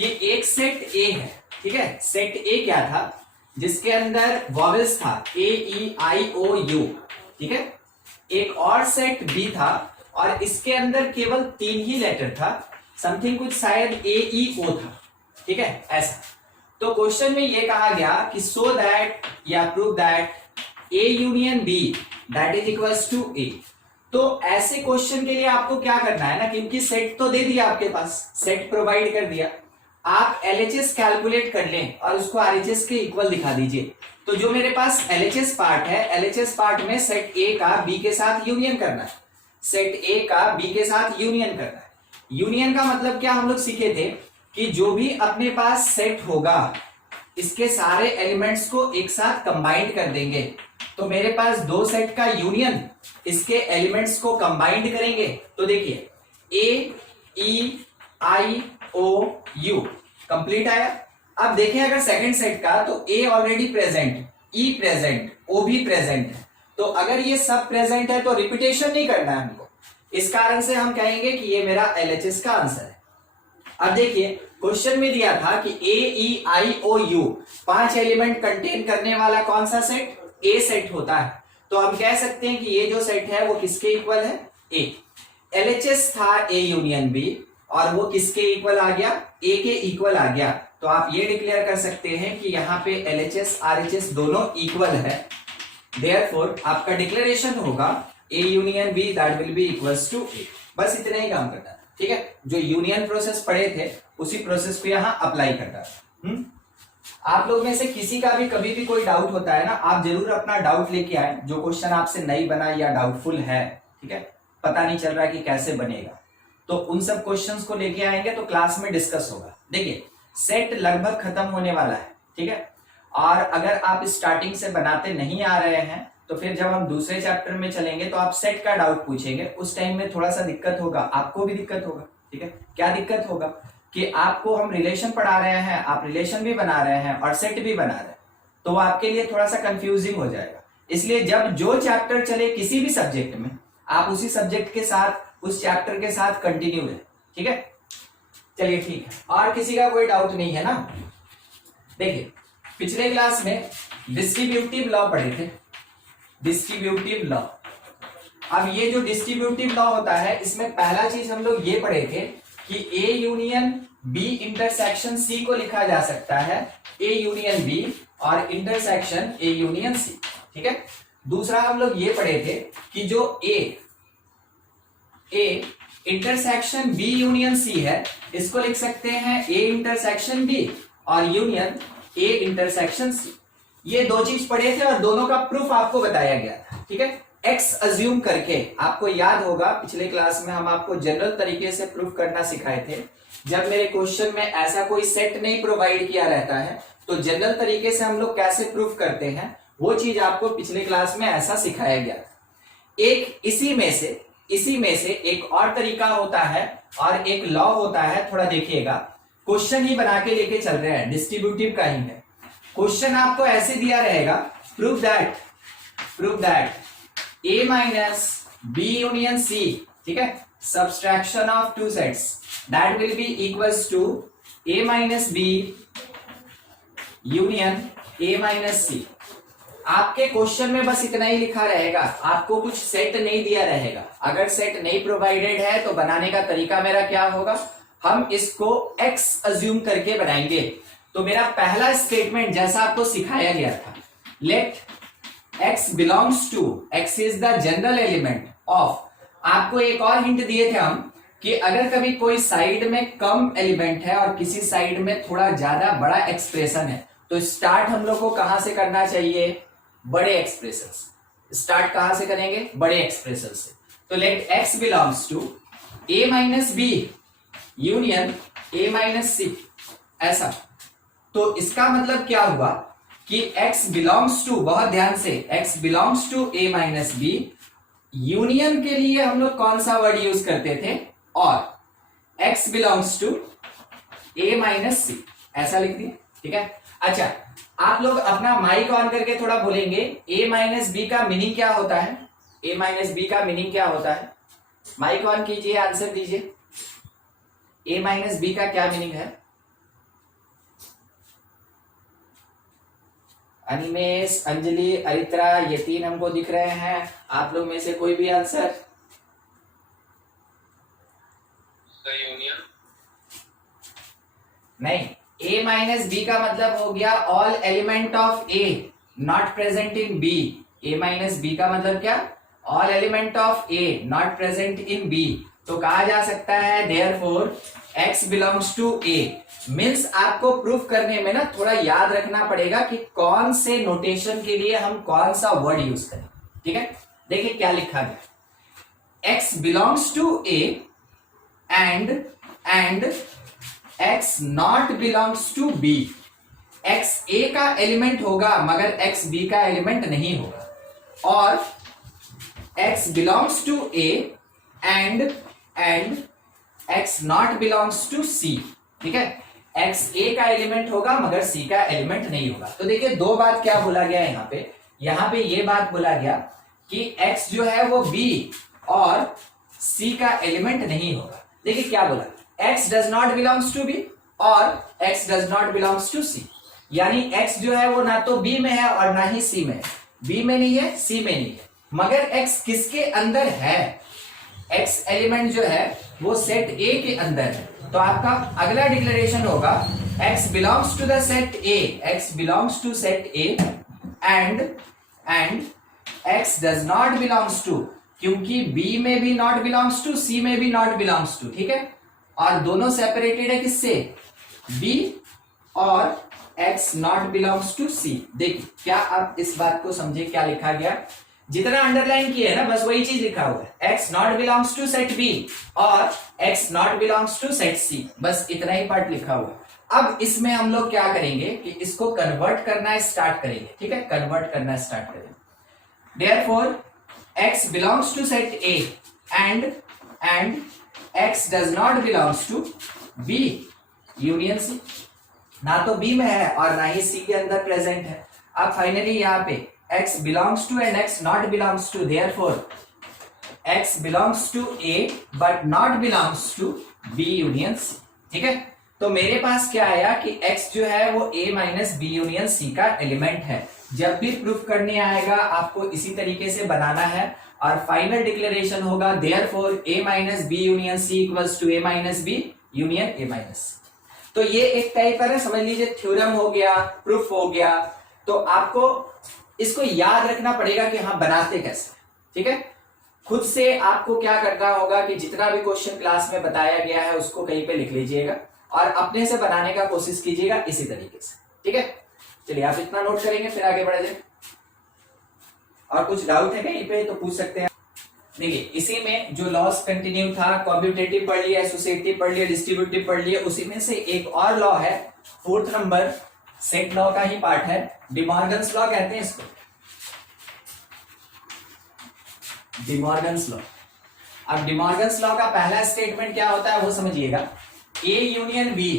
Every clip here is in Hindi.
कि एक सेट ए है, ठीक है। सेट ए क्या था, जिसके अंदर वॉवेल्स था ए ई आई ओ यू, ठीक है। एक और सेट बी था और इसके अंदर केवल 3 ही लेटर था, समथिंग कुछ शायद ए ई ओ था, ठीक है ऐसा। तो क्वेश्चन में ये कहा गया कि सो दैट या prove that A union B that is equals to A. तो ऐसे क्वेश्चन के लिए आपको क्या करना है ना, क्योंकि सेट तो दे दिया आपके पास, सेट प्रोवाइड कर दिया, आप एलएचएस कैलकुलेट कर लें और उसको आरएचएस के इक्वल दिखा दीजिए। तो जो मेरे पास एलएचएस पार्ट है, एलएचएस पार्ट में सेट ए का बी के साथ यूनियन करना है, सेट ए का बी के साथ यूनियन करना है। यूनियन का मतलब क्या हम लोग सीखे थे कि जो भी अपने पास सेट होगा इसके सारे एलिमेंट्स को एक साथ कंबाइंड कर देंगे। तो मेरे पास दो सेट का यूनियन, इसके एलिमेंट्स को कंबाइंड करेंगे तो देखिए ए ई आई ओ यू कंप्लीट आया। अब देखें अगर सेकंड सेट का, तो ए ऑलरेडी प्रेजेंट, ई प्रेजेंट, ओ भी प्रेजेंट है। तो अगर ये सब प्रेजेंट है तो रिपीटेशन नहीं करना है हमको, इस कारण से हम कहेंगे कि ये मेरा एलएचएस का आंसर है। अब देखिए क्वेश्चन में दिया था कि ए ई आई ओ यू 5 एलिमेंट कंटेन करने वाला कौन सा सेट, ए सेट होता है। तो हम कह सकते हैं कि ये जो सेट है वो किसके इक्वल है, ए। एलएचएस था ए यूनियन बी और वो किसके इक्वल आ गया, ए के इक्वल आ गया। तो आप ये डिक्लेयर कर सकते हैं कि यहाँ पे एलएचएस आरएचएस दोनों इक्वल है। देयरफॉर आपका डिक्लेरेशन होगा A union B that will be equals to A. बस इतना ही काम करता है, ठीक है। जो यूनियन प्रोसेस पढ़े थे उसी प्रोसेस को यहाँ अप्लाई करता है। आप लोग में से किसी का भी कभी भी कोई डाउट होता है ना, आप जरूर अपना डाउट लेके आए, जो क्वेश्चन आपसे नहीं बना या डाउटफुल है, ठीक है, पता नहीं चल रहा कि कैसे बनेगा, तो उन सब क्वेश्चंस को लेके आएंगे तो क्लास में डिस्कस होगा। देखिए सेट लगभग खत्म होने वाला है, ठीक है। और अगर आप स्टार्टिंग से बनाते नहीं आ रहे हैं तो फिर जब हम दूसरे चैप्टर में चलेंगे तो आप सेट का डाउट पूछेंगे, उस टाइम में थोड़ा सा दिक्कत होगा, आपको भी दिक्कत होगा, ठीक है। क्या दिक्कत होगा कि आपको हम रिलेशन पढ़ा रहे हैं, आप रिलेशन भी बना रहे हैं और सेट भी बना रहे हैं, तो आपके लिए थोड़ा सा कंफ्यूजिंग हो जाएगा। इसलिए जब जो चैप्टर चले किसी भी सब्जेक्ट में, आप उसी सब्जेक्ट के साथ, उस चैप्टर के साथ कंटिन्यू रहे, ठीक है। चलिए ठीक है, और किसी का कोई डाउट नहीं है ना। देखिए पिछले क्लास में डिस्ट्रीब्यूटिव लॉ पढ़े थे, डिस्ट्रीब्यूटिव लॉ। अब ये जो डिस्ट्रीब्यूटिव लॉ होता है, इसमें पहला चीज हम लोग ये पढ़े थे कि A union B intersection C को लिखा जा सकता है ए यूनियन बी और इंटरसेक्शन ए यूनियन सी, ठीक है। दूसरा हम लोग ये पढ़े थे कि जो A intersection B union C है, इसको लिख सकते हैं ए इंटरसेक्शन बी और यूनियन ए इंटरसेक्शन सी। ये दो चीज पढ़े थे और दोनों का प्रूफ आपको बताया गया था, ठीक है। एक्स अज्यूम करके, आपको याद होगा पिछले क्लास में हम आपको जनरल तरीके से प्रूफ करना सिखाए थे। जब मेरे क्वेश्चन में ऐसा कोई सेट नहीं प्रोवाइड किया रहता है तो जनरल तरीके से हम लोग कैसे प्रूफ करते हैं, वो चीज आपको पिछले क्लास में ऐसा सिखाया गया था। एक इसी में से एक और तरीका होता है और एक लॉ होता है, थोड़ा देखिएगा। क्वेश्चन ही बना के लेके चल रहे हैं, डिस्ट्रीब्यूटिव का ही है। क्वेश्चन आपको ऐसे दिया रहेगा, prove that A minus B union C, ठीक है, subtraction of two sets that will be equals to A minus B union A minus C. आपके क्वेश्चन में बस इतना ही लिखा रहेगा, आपको कुछ सेट नहीं दिया रहेगा। अगर सेट नहीं प्रोवाइडेड है तो बनाने का तरीका मेरा क्या होगा, हम इसको x अज्यूम करके बनाएंगे। तो मेरा पहला स्टेटमेंट जैसा आपको सिखाया गया था, let x belongs to, x is the general element of. आपको एक और हिंट दिए थे हम कि अगर कभी कोई साइड में कम एलिमेंट है और किसी साइड में थोड़ा ज्यादा बड़ा एक्सप्रेशन है, तो स्टार्ट हम लोग को कहां से करना चाहिए, बड़े एक्सप्रेशन से। स्टार्ट कहां से करेंगे, बड़े एक्सप्रेशन से। तो let x belongs to a minus B union a minus C, ऐसा। तो इसका मतलब क्या हुआ कि x बिलोंग्स टू, बहुत ध्यान से, x belongs to a minus B. Union के लिए हम लोग कौन सा वर्ड यूज करते थे, और x belongs to a minus C, ऐसा लिख दिया, ठीक है। अच्छा, आप लोग अपना माइक ऑन करके थोड़ा बोलेंगे, a माइनस बी का मीनिंग क्या होता है, a माइनस बी का मीनिंग क्या होता है। माइक ऑन कीजिए, आंसर दीजिए, a माइनस बी का क्या मीनिंग है। अनिमेश, अंजलि, अरित्रा, ये 3 हमको दिख रहे हैं। आप लोग में से कोई भी आंसर? यूनियन नहीं, a माइनस बी का मतलब हो गया all element of a not present in b। a minus B का मतलब क्या? All element of a not present in b। तो कहा जा सकता है therefore x belongs to a। Means आपको प्रूफ करने में ना थोड़ा याद रखना पड़ेगा कि कौन से नोटेशन के लिए हम कौन सा वर्ड यूज करें। ठीक है, देखिए क्या लिखा गया, x belongs to a and x not belongs to b। x a का एलिमेंट होगा मगर x b का एलिमेंट नहीं होगा, और x belongs to a and x not belongs to c। ठीक है, x a का एलिमेंट होगा मगर c का एलिमेंट नहीं होगा। तो देखिए दो बात क्या बोला गया यहाँ पे ये बात बोला गया कि x जो है वो b और c का एलिमेंट नहीं होगा। देखिए क्या बोला, x does not belongs to b और x does not belongs to c। यानी x जो है वो ना तो b में है और ना ही c में है। b में नहीं है, c में नहीं है, मगर x किसके अंदर है? x एलिमेंट जो है वो सेट a के अंदर है। तो आपका अगला डिक्लेरेशन होगा x belongs to the set a, x belongs to set a and x does not belongs to, क्योंकि b में भी नॉट बिलोंग्स टू, c में भी नॉट बिलोंग्स टू। ठीक है, और दोनों सेपरेटेड है किससे? b और x not belongs to c। देखिए क्या आप इस बात को समझे क्या लिखा गया? जितना अंडरलाइन किया है ना बस वही चीज लिखा हुआ है, x not belongs to set b और x not belongs to set c, बस इतना ही पार्ट लिखा हुआ है। अब इसमें हम लोग क्या करेंगे कि इसको कन्वर्ट करना स्टार्ट करेंगे। ठीक है, कन्वर्ट करना स्टार्ट करेंगे। Therefore x belongs to set A and x does not belongs to B union C। ना तो B में है और ना ही C के अंदर प्रेजेंट है। अब फाइनली यहाँ पे x belongs to and x not belongs to, therefore x belongs to A but not belongs to B union C। ठीक है, तो मेरे पास क्या आया कि x जो है वो A minus B union C का एलिमेंट है। जब भी प्रूफ करने आएगा आपको इसी तरीके से बनाना है और फाइनल डिक्लेरेशन होगा therefore A minus B union C equals to A minus B union A minus C। तो ये एक टाइप का समझ लीजिए थ्योरम हो गया, प्रूफ हो गया। तो आपको इसको याद रखना पड़ेगा कि हाँ बनाते कैसे। ठीक है, खुद से आपको क्या करना होगा कि जितना भी क्वेश्चन क्लास में बताया गया है उसको कहीं पे लिख लीजिएगा और अपने से बनाने का कोशिश कीजिएगा इसी तरीके से। ठीक है, चलिए आप इतना नोट करेंगे फिर आगे बढ़े जाए। और कुछ डाउट है कहीं पे तो पूछ सकते हैं। देखिए इसी में जो लॉस कंटिन्यू था, कॉम्पिटेटिव पढ़ लिया, एसोसिएटिव पढ़ लिया, डिस्ट्रीब्यूटिव पढ़ लिया, उसी में से एक और लॉ है 4th नंबर, सेट लॉ का ही पार्ट है, डिमॉर्गन्स लॉ कहते हैं इसको, डिमॉर्गन्स लॉ। अब डिमॉर्गन्स लॉ का पहला स्टेटमेंट क्या होता है वो समझिएगा, A यूनियन B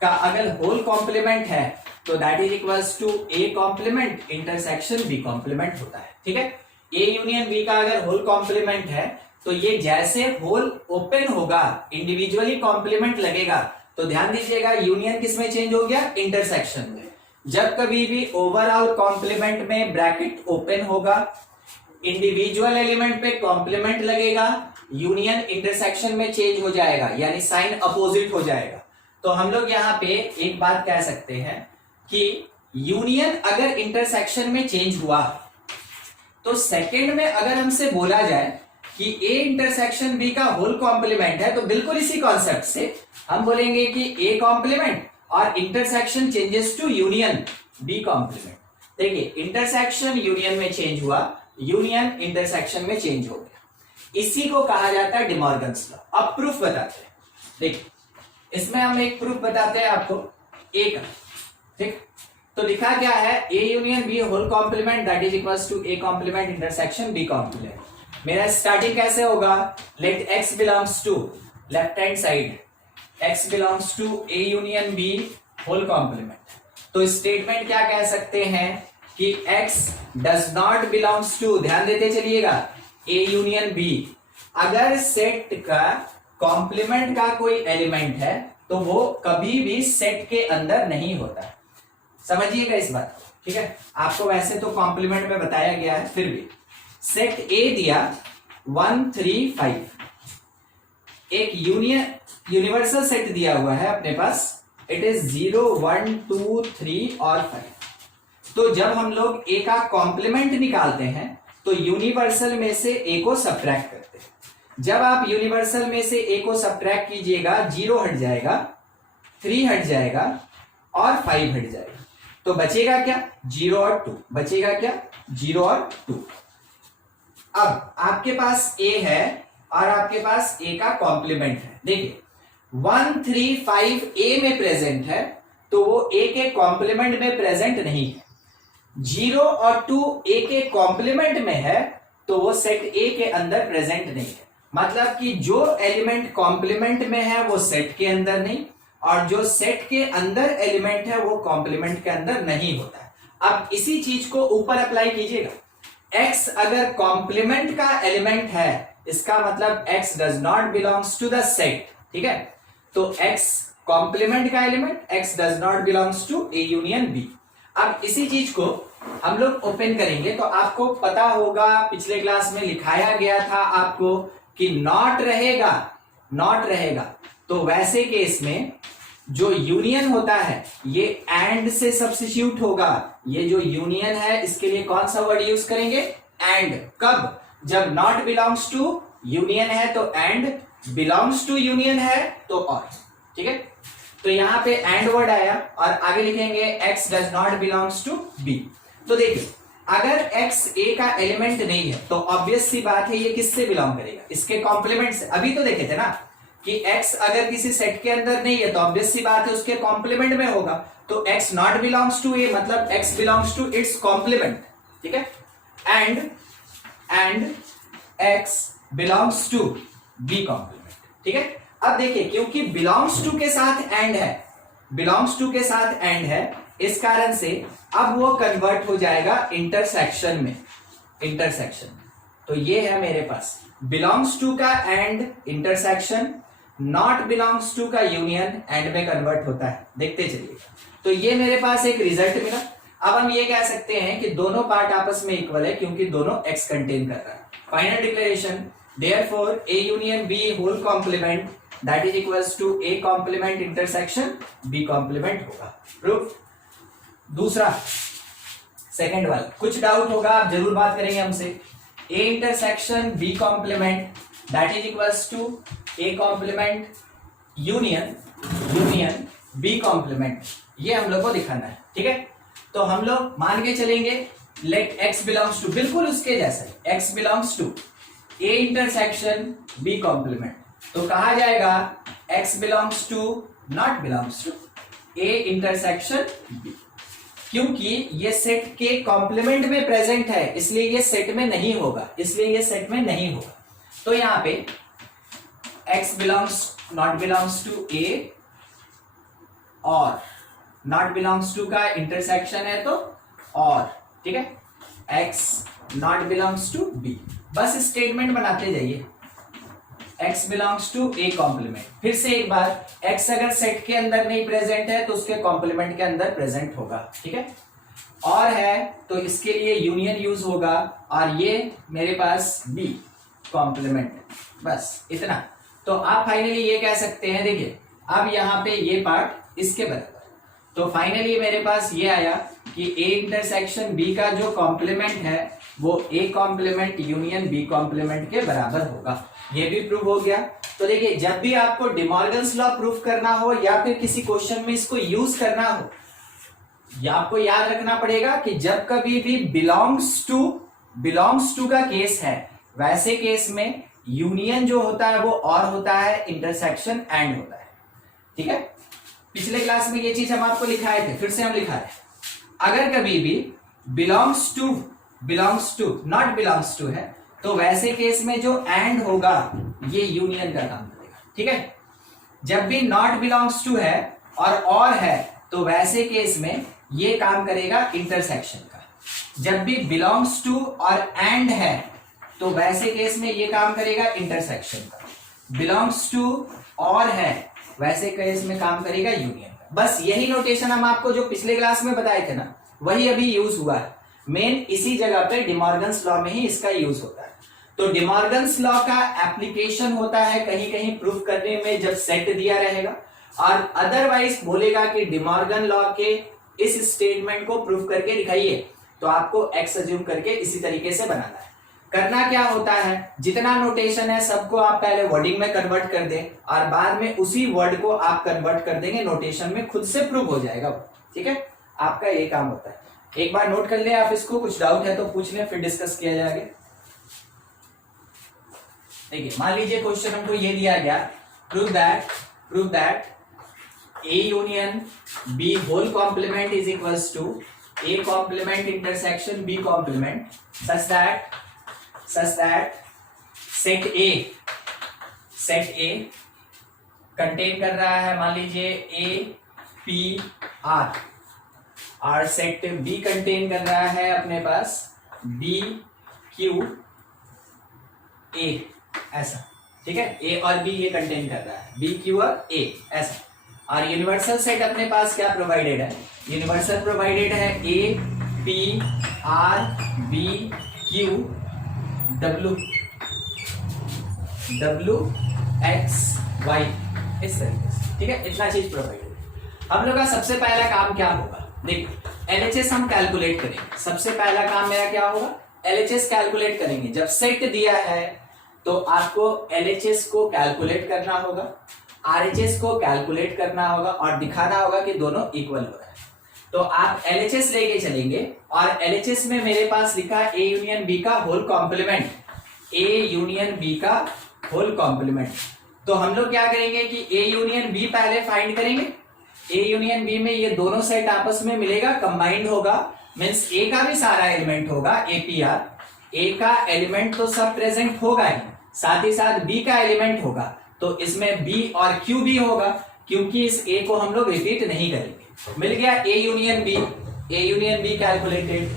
का अगर होल कॉम्प्लीमेंट है तो that is equals to A complement intersection B complement होता है। ठीक है, A यूनियन B का अगर होल कॉम्प्लीमेंट है तो ये जैसे होल ओपन होगा इंडिविजुअली कॉम्प्लीमेंट लगेगा, तो ध्यान दीजिएगा यूनियन किस में चेंज हो गया? इंटरसेक्शन में। जब कभी भी ओवरऑल कॉम्प्लीमेंट में ब्रैकेट ओपन होगा, इंडिविजुअल एलिमेंट पे कॉम्प्लीमेंट लगेगा, यूनियन इंटरसेक्शन में चेंज हो जाएगा, यानी साइन अपोजिट हो जाएगा। तो हम लोग यहाँ पे एक बात कह सकते हैं कि यूनियन अगर इंटरसेक्शन में चेंज हुआ तो सेकंड में अगर हमसे बोला जाए कि A इंटरसेक्शन B का होल कॉम्प्लीमेंट है तो बिल्कुल इसी कॉन्सेप्ट से हम बोलेंगे कि A कॉम्प्लीमेंट और intersection changes to union B complement. देखिए इंटरसेक्शन यूनियन में चेंज हुआ, यूनियन इंटरसेक्शन में चेंज हो गया, इसी को कहा जाता है डिमॉर्गन्स लॉ। अब प्रूफ बताते हैं। देखिए इसमें हम एक प्रूफ बताते हैं आपको A का। ठीक, तो लिखा क्या है? A union B whole complement that is equals to A complement intersection B complement. मेरा स्टार्टिंग कैसे होगा? Let x belongs to left hand side, x belongs to A union B whole complement. तो स्टेटमेंट क्या कह सकते हैं कि x does not belongs to, ध्यान देते चलिएगा, A यूनियन B। अगर सेट का कॉम्प्लीमेंट का कोई एलिमेंट है तो वो कभी भी सेट के अंदर नहीं होता। समझिएगा इस बात को। ठीक है, आपको वैसे तो कॉम्प्लीमेंट में बताया गया है, फिर भी सेट ए दिया 1 3 5, एक यूनिवर्सल सेट दिया हुआ है अपने पास, इट इज 0 1 2 3 और 5। तो जब हम लोग ए का कॉम्प्लीमेंट निकालते हैं तो यूनिवर्सल में से ए को सब्ट्रैक्ट करते हैं। जब आप यूनिवर्सल में से ए को सब्ट्रैक्ट कीजिएगा, 0 हट जाएगा, 3 हट जाएगा और 5 हट जाएगा, तो बचेगा क्या? 0 और 2 बचेगा क्या? 0 और 2। अब आपके पास ए है और आपके पास ए का कॉम्प्लीमेंट है। देखिए 1 3 5 ए में प्रेजेंट है, तो वो ए के कॉम्प्लीमेंट में प्रेजेंट नहीं है। 0 और 2 ए के कॉम्प्लीमेंट में है, तो वो सेट ए के अंदर प्रेजेंट नहीं है। मतलब कि जो एलिमेंट कॉम्प्लीमेंट में है वो सेट के अंदर नहीं, और जो सेट के अंदर एलिमेंट है वो कॉम्प्लीमेंट के अंदर नहीं होता है। अब इसी चीज को ऊपर अप्लाई कीजिएगा। x अगर कॉम्प्लीमेंट का एलिमेंट है, इसका मतलब x does not belongs to the set, ठीक है। तो x कॉम्प्लीमेंट का element, x does not belongs to A union B. अब इसी चीज को हम लोग ओपन करेंगे तो आपको पता होगा, पिछले क्लास में लिखाया गया था आपको कि नॉट रहेगा, नॉट रहेगा। तो वैसे केस में जो यूनियन होता है ये एंड से सब्स्टिट्यूट होगा। ये जो यूनियन है इसके लिए कौन सा वर्ड यूज करेंगे? एंड। कब? जब नॉट बिलोंग्स टू यूनियन है तो एंड, बिलोंग्स टू यूनियन है तो और, ठीक है। तो यहां पे एंड वर्ड आया और आगे लिखेंगे x does not belongs to b। तो देखिए अगर x a का एलिमेंट नहीं है तो ऑब्वियस सी बात है ये किससे बिलोंग करेगा? इसके कॉम्प्लीमेंट से। अभी तो देखे थे ना कि x अगर किसी सेट के अंदर नहीं है तो ऑब्वियस सी बात है उसके कॉम्प्लीमेंट में होगा। तो x not belongs to a मतलब x belongs to its complement, ठीक है। And x belongs to b complement, ठीक है। अब देखिए क्योंकि बिलोंग्स टू के साथ एंड है, बिलोंग्स टू के साथ एंड है, इस कारण से अब वो कन्वर्ट हो जाएगा इंटरसेक्शन में, इंटरसेक्शन। तो ये है मेरे पास बिलोंग्स टू का and intersection, not belongs to का यूनियन एंड में कन्वर्ट होता है। देखते चलिए। तो ये मेरे पास एक रिजल्ट मिला। अब हम ये कह सकते हैं कि दोनों पार्ट आपस में इक्वल है क्योंकि दोनों x कंटेन कर रहा है। Final declaration, therefore a union b whole complement that is equals to a complement intersection b complement होगा। प्रूफ। दूसरा सेकंड वाला, कुछ डाउट होगा आप जरूर बात करेंगे हमसे। a intersection b complement that is equals to a complement union b complement, ये हम लोग को दिखाना है, ठीक है। तो हम लोग मान के चलेंगे लेट x बिलोंग्स टू, बिल्कुल उसके जैसा x belongs to a intersection b complement, तो कहा जाएगा x belongs to not belongs to a intersection b। क्योंकि ये सेट के कॉम्प्लीमेंट में प्रेजेंट है इसलिए ये सेट में नहीं होगा, इसलिए ये सेट में नहीं होगा। तो यहां पे x belongs not belongs to a और नॉट बिलोंग्स टू का इंटरसेक्शन है तो और, ठीक है। x not belongs to b, बस स्टेटमेंट बनाते जाइए। x belongs to a complement, फिर से एक बार x अगर सेट के अंदर नहीं प्रेजेंट है तो उसके कॉम्प्लीमेंट के अंदर प्रेजेंट होगा, ठीक है। और है तो इसके लिए यूनियन यूज होगा और ये मेरे पास b कॉम्प्लीमेंट, बस इतना। तो आप फाइनली ये कह सकते हैं, देखिए अब यहाँ पे ये पार्ट इसके बराबर, तो फाइनली मेरे पास ये आया कि a इंटरसेक्शन b का जो कॉम्प्लीमेंट है वो a complement union b complement के बराबर होगा। ये भी प्रूव हो गया। तो देखिए जब भी आपको डिमॉर्गन्स लॉ प्रूफ करना हो या फिर किसी क्वेश्चन में इसको यूज करना हो, या आपको याद रखना पड़ेगा कि जब कभी भी बिलोंग्स टू का केस है, वैसे केस में यूनियन जो होता है वो और होता है, इंटरसेक्शन एंड होता है, ठीक है। पिछले क्लास में ये चीज हम आपको लिखाए थे, फिर से हम लिखा है। अगर कभी भी belongs to not belongs to है तो वैसे केस में जो एंड होगा ये यूनियन का काम करेगा, ठीक है। जब भी नॉट बिलोंग्स टू है और है तो वैसे केस में ये काम करेगा इंटरसेक्शन का। जब भी बिलोंग्स टू और एंड है तो वैसे केस में ये काम करेगा इंटरसेक्शन का। बिलोंग्स टू और है वैसे केस में काम करेगा यूनियन का। बस यही नोटेशन हम आपको जो पिछले क्लास में बताए थे ना, वही अभी यूज हुआ है। मेन इसी जगह पे डिमॉर्गन्स लॉ में ही इसका यूज होता है। तो डिमॉर्गन्स लॉ का एप्लीकेशन होता है कहीं कहीं प्रूफ करने में जब सेट दिया रहेगा, और अदरवाइज बोलेगा कि डिमॉर्गन लॉ के इस स्टेटमेंट को प्रूफ करके दिखाइए, तो आपको एक्स अज्यूम करके इसी तरीके से बनाना है। करना क्या होता है, जितना नोटेशन है सबको आप पहले वर्डिंग में कन्वर्ट कर दें और बाद में उसी वर्ड को आप कन्वर्ट कर देंगे नोटेशन में, खुद से प्रूव हो जाएगा। ठीक है, आपका ये काम होता है। एक बार नोट कर ले आप इसको, कुछ डाउट है तो पूछ लें, फिर डिस्कस किया जाएगा। देखिए मान लीजिए क्वेश्चन हमको ये दिया गया, prove that A union B whole complement is equals to A complement intersection B complement such that set A contain कर रहा है मान लीजिए A P R, और सेट B कंटेन कर रहा है अपने पास B Q A, ऐसा। ठीक है, A और B ये कंटेन कर रहा है, B Q और A ऐसा। और यूनिवर्सल सेट अपने पास क्या प्रोवाइडेड है, यूनिवर्सल प्रोवाइडेड है A P R B Q W X Y, इस तरीके से। ठीक है, इतना चीज प्रोवाइडेड। हम लोग का सबसे पहला काम क्या होगा, देखिए LHS हम कैलकुलेट करेंगे। सबसे पहला काम मेरा क्या होगा, LHS कैलकुलेट करेंगे। जब सेट दिया है तो आपको LHS को कैलकुलेट करना होगा, RHS को कैलकुलेट करना होगा और दिखाना होगा कि दोनों इक्वल हो रहा है। तो आप LHS लेके चलेंगे और LHS में मेरे पास लिखा है A यूनियन B का whole complement, A union B का होल कॉम्प्लीमेंट। तो हम लोग क्या करेंगे कि A यूनियन B पहले फाइंड करेंगे। A यूनियन B में ये दोनों सेट आपस में मिलेगा, कंबाइंड होगा, मीन्स A का भी सारा एलिमेंट होगा APR। A का एलिमेंट तो सब प्रेजेंट होगा ही, साथ ही साथ B का एलिमेंट होगा, तो इसमें B और Q भी होगा, क्योंकि इस A को हम लोग रिपीट नहीं करेंगे। मिल गया A यूनियन B कैलकुलेटेड।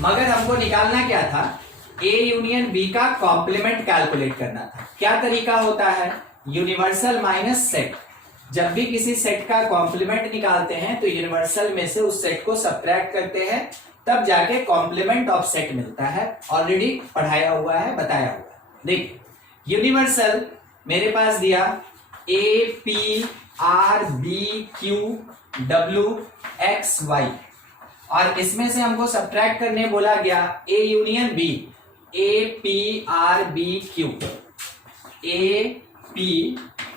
मगर हमको निकालना क्या था, A यूनियन B का कॉम्प्लीमेंट कैलकुलेट करना था। क्या तरीका होता है, यूनिवर्सल माइनस सेट। जब भी किसी सेट का कॉम्प्लीमेंट निकालते हैं तो यूनिवर्सल में से उस सेट को सब्ट्रैक्ट करते हैं, तब जाके कॉम्प्लीमेंट ऑफ सेट मिलता है। ऑलरेडी पढ़ाया हुआ है, बताया हुआ है। देखिए यूनिवर्सल मेरे पास दिया A P R B Q W X Y, और इसमें से हमको सब्ट्रैक्ट करने बोला गया A union B, A P R B Q, A P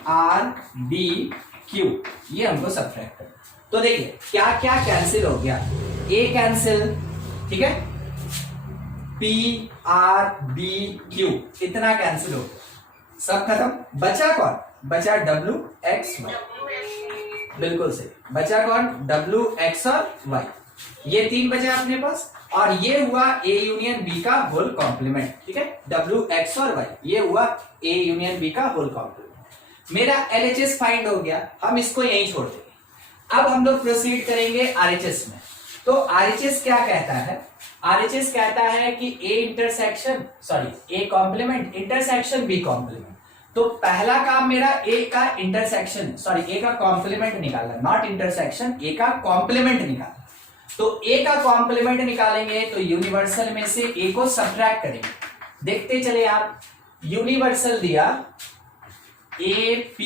R B Q, ये हमको सब्ट्रैक्ट करना। तो देखिए क्या क्या कैंसिल हो गया, A कैंसिल, ठीक है, P R B Q इतना कैंसिल हो गया, सब खत्म। बचा कौन, बचा W X Y, बिल्कुल सही, बचा कौन, W X और Y, ये तीन बचा अपने पास। और ये हुआ A यूनियन B का होल कॉम्प्लीमेंट। ठीक है, W X और Y, ये हुआ A यूनियन B का होल कॉम्प्लीमेंट। मेरा LHS फाइंड हो गया, हम इसको यहीं छोड़ देंगे। अब हम लोग प्रोसीड करेंगे RHS में। तो RHS क्या कहता है, RHS कहता है कि A complement intersection B complement. तो पहला काम मेरा A का इंटरसेक्शन A का कॉम्प्लीमेंट निकालना, नॉट इंटरसेक्शन, A का कॉम्प्लीमेंट निकालना। तो A का कॉम्प्लीमेंट निकालेंगे तो यूनिवर्सल में से A को सब्ट्रैक्ट करेंगे। देखते चले आप, यूनिवर्सल दिया A P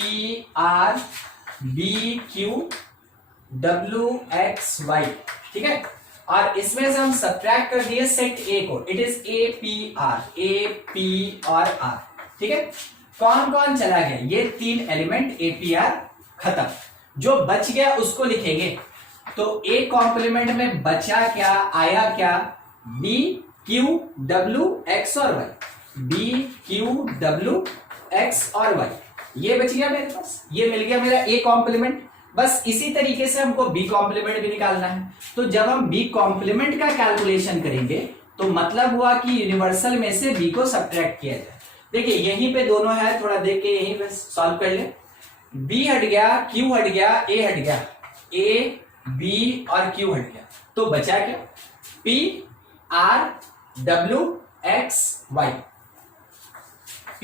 R B Q W X Y, ठीक है, और इसमें से हम सब्ट्रैक्ट कर दिए सेट A को, इट इज A P और R। ठीक है, कौन कौन चला गया, ये तीन एलिमेंट APR खत्म। जो बच गया उसको लिखेंगे। तो A कॉम्प्लीमेंट में बचा क्या, आया क्या, B Q W X और Y, B Q W X और Y, ये बच गया मेरे पास, ये मिल गया मेरा A कॉम्प्लीमेंट। बस इसी तरीके से हमको B कॉम्प्लीमेंट भी निकालना है। तो जब हम B कॉम्प्लीमेंट का कैलकुलेशन करेंगे तो मतलब हुआ कि यूनिवर्सल में से B को सब्ट्रैक्ट किया जाए। देखिए यहीं पे दोनों है, थोड़ा देख के यहीं पे सॉल्व कर ले। B हट गया, Q हट गया, A हट गया, A B और Q हट गया, तो बचा क्या, P R W X Y, P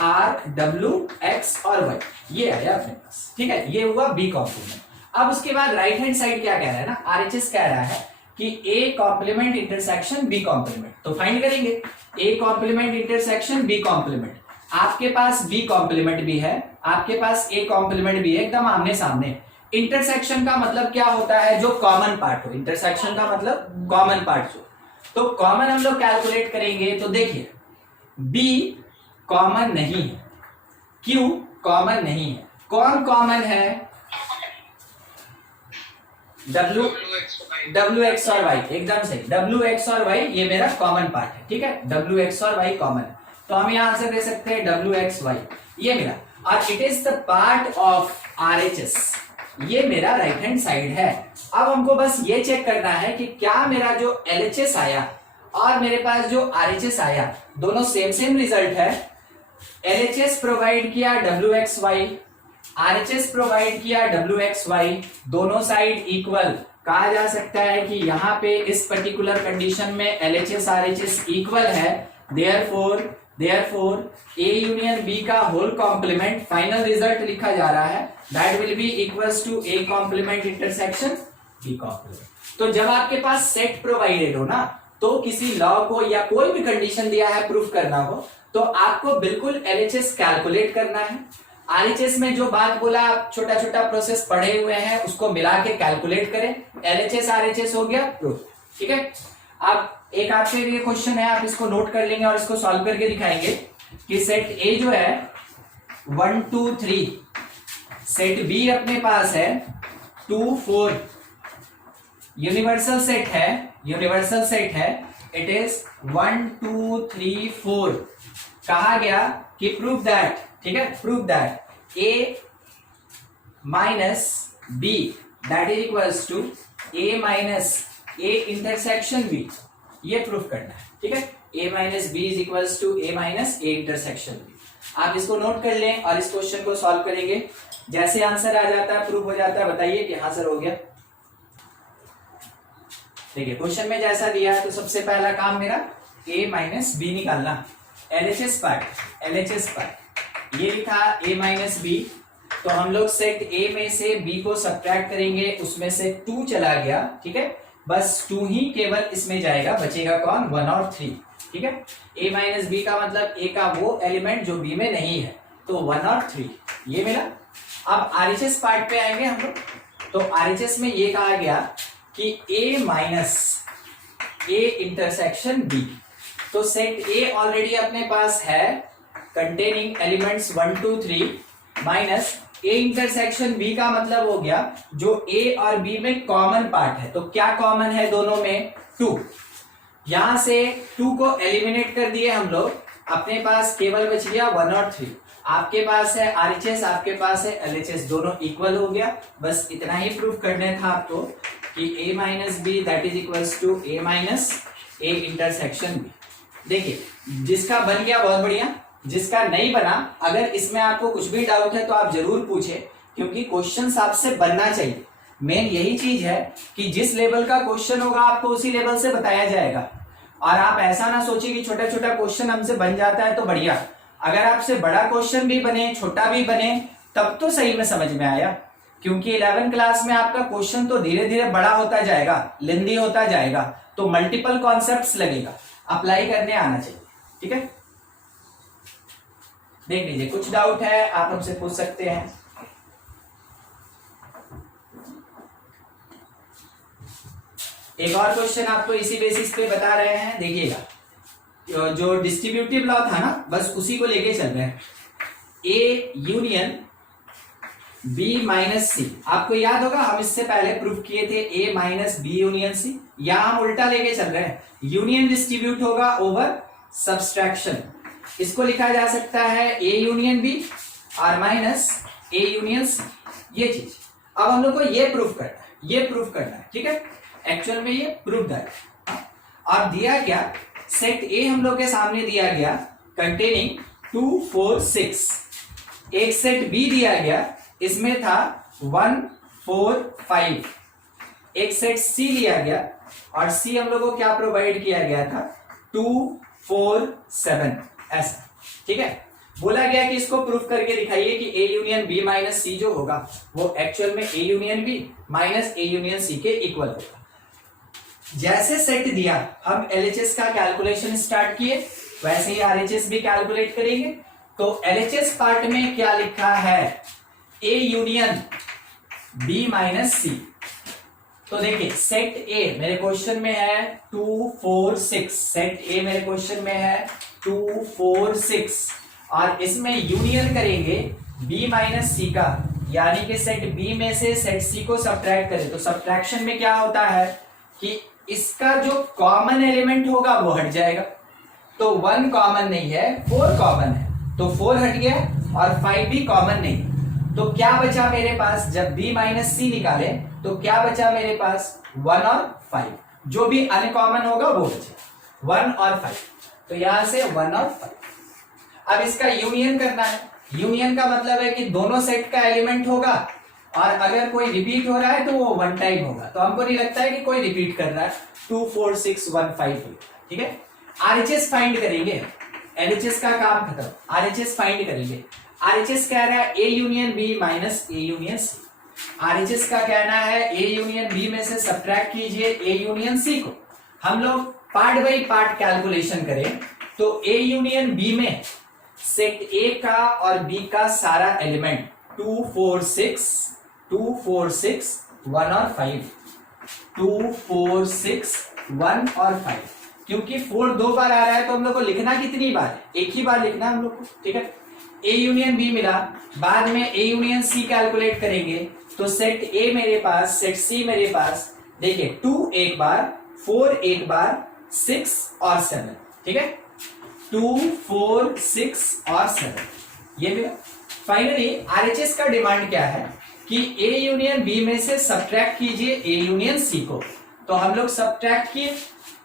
R W X और Y, ये आया अपने पास। ठीक है, ये हुआ B कॉम्प्लीमेंट। अब उसके बाद राइट हैंड साइड क्या कह रहा है ना, RHS कह रहा है कि A complement intersection B complement. तो फाइंड करेंगे A complement intersection B complement. आपके पास बी कॉम्प्लीमेंट भी है, आपके पास ए कॉम्प्लीमेंट भी है, एकदम आमने सामने। इंटरसेक्शन का मतलब क्या होता है? जो कॉमन पार्ट हो। इंटरसेक्शन का मतलब कॉमन पार्ट हो। तो कॉमन हम लोग कैलकुलेट करेंगे। तो देखिए बी कॉमन नहीं है, क्यू कॉमन नहीं है, कौन कॉमन है? डब्ल्यू एक्स और वाई, एकदम सही। डब्ल्यू एक्स और वाई ये मेरा कॉमन पार्ट है, ठीक है। डब्ल्यू एक्स और वाई कॉमन है, तो हम यहां से दे सकते हैं डब्ल्यू एक्स वाई, ये मेरा। और it is the part of are H S, ये मेरा राइट हैंड साइड है। अब हमको बस ये चेक करना है कि क्या मेरा जो एल एच एस आया और मेरे पास जो आर एच एस आया दोनों सेम सेम रिजल्ट है। एल एच एस प्रोवाइड किया W X Y, R H S provide किया डब्ल्यू एक्स वाई, दोनों साइड इक्वल। कहा जा सकता है कि यहाँ पे इस पर्टिकुलर कंडीशन में L H S R H S equal है। देयरफॉर ए यूनियन बी का होल कॉम्प्लीमेंट, फाइनल रिजल्ट लिखा जा रहा है, that will be equals to A complement intersection B complement. तो जब आपके पास सेट प्रोवाइडेड हो ना, तो किसी लॉ को या कोई भी कंडीशन दिया है प्रूफ करना हो, तो आपको बिल्कुल एलएचएस कैलकुलेट करना है। आरएचएस में जो बात बोला, आप छोटा छोटा प्रोसेस पढ़े हुए हैं, उसको मिला के कैलकुलेट करें। एलएचएस आरएचएस हो गया प्रूफ, ठीक है। अब एक आपके लिए क्वेश्चन है, आप इसको नोट कर लेंगे और इसको सॉल्व करके दिखाएंगे कि सेट ए जो है 1 2 3, सेट बी अपने पास है 2 4, यूनिवर्सल सेट है, यूनिवर्सल सेट है, इट इज 1 2 3 4। कहा गया कि प्रूव दैट, ठीक है, prove that A minus B that is equals to A minus A intersection B, ये प्रूफ करना है, ठीक है। A minus B is equals to A minus A intersection B. आप इसको नोट कर लें और इस क्वेश्चन को सॉल्व करेंगे। जैसे आंसर आ जाता है, प्रूफ हो जाता है, बताइए कि हाँ सर हो गया। देखिए क्वेश्चन में जैसा दिया है, तो सबसे पहला काम मेरा a माइनस बी निकालना। एलएचएस पार्ट, एलएचएस पार्ट ये लिखा a माइनस बी, तो हम लोग सेट a में से b को सब्ट्रैक्ट करेंगे, उसमें से 2 चला गया, ठीक है, बस 2 ही केवल इसमें जाएगा, बचेगा कौन? 1 और 3, ठीक है। a माइनस बी का मतलब a का वो एलिमेंट जो b में नहीं है, तो 1 और 3 ये मिला। अब आरएचएस पार्ट पे आएंगे हम लोग, तो आरएचएस में ये कहा गया कि a minus A intersection B, तो सेट ए ऑलरेडी अपने पास है containing elements 1 2 3 minus A intersection B का मतलब हो गया जो ए और बी में कॉमन पार्ट है। तो क्या कॉमन है दोनों में? 2। यहां से 2 को एलिमिनेट कर दिए हम लोग, अपने पास केवल बच गया 1 और 3। आपके पास है आरएचएस, आपके पास है एलएचएस, दोनों इक्वल हो गया। बस इतना ही प्रूफ करने था आपको कि a minus B that is equals to a minus A intersection B. देखिए जिसका बन गया बहुत बढ़िया, जिसका नहीं बना, अगर इसमें आपको कुछ भी डाउट है तो आप जरूर पूछें, क्योंकि क्वेश्चन आपसे बनना चाहिए। मेन यही चीज है कि जिस लेवल का क्वेश्चन होगा आपको उसी लेवल से बताया जाएगा, और आप ऐसा ना सोचिए कि छोटा छोटा क्वेश्चन हमसे बन जाता है तो बढ़िया। अगर आपसे बड़ा क्वेश्चन भी बने, छोटा भी बने, तब तो सही में समझ में आया, क्योंकि 11th क्लास में आपका क्वेश्चन तो धीरे धीरे बड़ा होता जाएगा, लेंदी होता जाएगा, तो मल्टीपल कॉन्सेप्ट्स लगेगा, अप्लाई करने आना चाहिए, ठीक है। देख लीजिए, कुछ डाउट है आप हमसे पूछ सकते हैं। एक और क्वेश्चन आपको इसी बेसिस पे बता रहे हैं, देखिएगा। जो डिस्ट्रीब्यूटिव लॉ था ना, बस उसी को लेके चल रहे हैं। ए यूनियन बी माइनस सी, आपको याद होगा हम इससे पहले प्रूफ किए थे ए माइनस बी यूनियन सी। यहां हम उल्टा लेके चल रहे हैं, यूनियन डिस्ट्रीब्यूट होगा ओवर सब्सट्रैक्शन। इसको लिखा जा सकता है ए यूनियन बी और माइनस ए यूनियन सी, ये चीज। अब हम लोग को ये प्रूफ करना है, ये प्रूफ करना है, ठीक है। एक्चुअल में ये प्रूफ दैट, और दिया क्या? सेट ए हम लोग के सामने दिया गया कंटेनिंग 2 4 6। एक सेट बी दिया गया, इसमें था 1 4 5। एक सेट सी लिया गया, और सी हम लोग को क्या प्रोवाइड किया गया था? 2 4 7, ऐसा, ठीक है। बोला गया कि इसको प्रूफ करके दिखाइए कि A union B minus C जो होगा वो एक्चुअल में A union B minus A union C के इक्वल होगा। जैसे सेट दिया हम एलएचएस का कैलकुलेशन स्टार्ट किए, वैसे ही आरएचएस भी कैलकुलेट करेंगे। तो एलएचएस पार्ट में क्या लिखा है, ए यूनियन बी माइनस सी। तो देखिए सेट ए मेरे क्वेश्चन में है 2 4 6, सेट ए मेरे क्वेश्चन में है 2 4 6 और इसमें यूनियन करेंगे बी माइनस सी का, यानी कि सेट बी में से सेट सी को सब्ट्रैक्ट करें। तो सब्ट्रैक्शन में क्या होता है कि इसका जो कॉमन एलिमेंट होगा वो हट जाएगा। तो 1 कॉमन नहीं है, 4 कॉमन है, तो 4 हट गया और 5 भी कॉमन नहीं। तो क्या बचा मेरे पास, जब b माइनस सी निकाले तो क्या बचा मेरे पास, 1 और 5। जो भी अनकॉमन होगा वो बचे 1 और 5। तो यहां से 1 और 5। अब इसका यूनियन करना है। यूनियन का मतलब है कि दोनों सेट का एलिमेंट होगा और अगर कोई रिपीट हो रहा है तो वो वन टाइम होगा। तो हमको नहीं लगता है कि कोई रिपीट कर रहा है। 2 4 6 1 5, ठीक है। आरएचएस फाइंड करेंगे, एलएचएस का काम खत्म, आरएचएस फाइंड करेंगे। आरएचएस कह रहा है A union B minus A union C. RHS का कहना है ए यूनियन बी में से सब्ट्रैक्ट कीजिए ए यूनियन सी को। हम लोग पार्ट बाई पार्ट कैलकुलेशन करें तो ए यूनियन बी में सेट ए का और बी का सारा एलिमेंट 2 4 6 2 4 6 1 और 5, 2 4 6 1 और 5। क्योंकि 4 2 बार आ रहा है तो हम लोग को लिखना कितनी बार, एक ही बार लिखना हम लोग को, ठीक है। ए यूनियन बी मिला, बाद में ए यूनियन सी कैलकुलेट करेंगे तो सेट ए मेरे पास, सेट सी मेरे पास, देखिए 2 एक बार, 4 एक बार, 6 और 7, ठीक है। 2 4 6 और 7 ये मिला। फाइनली आरएचएस का डिमांड क्या है कि ए यूनियन बी में से सब्ट्रैक्ट कीजिए ए यूनियन सी को। तो हम लोग सब्ट्रैक्ट किए,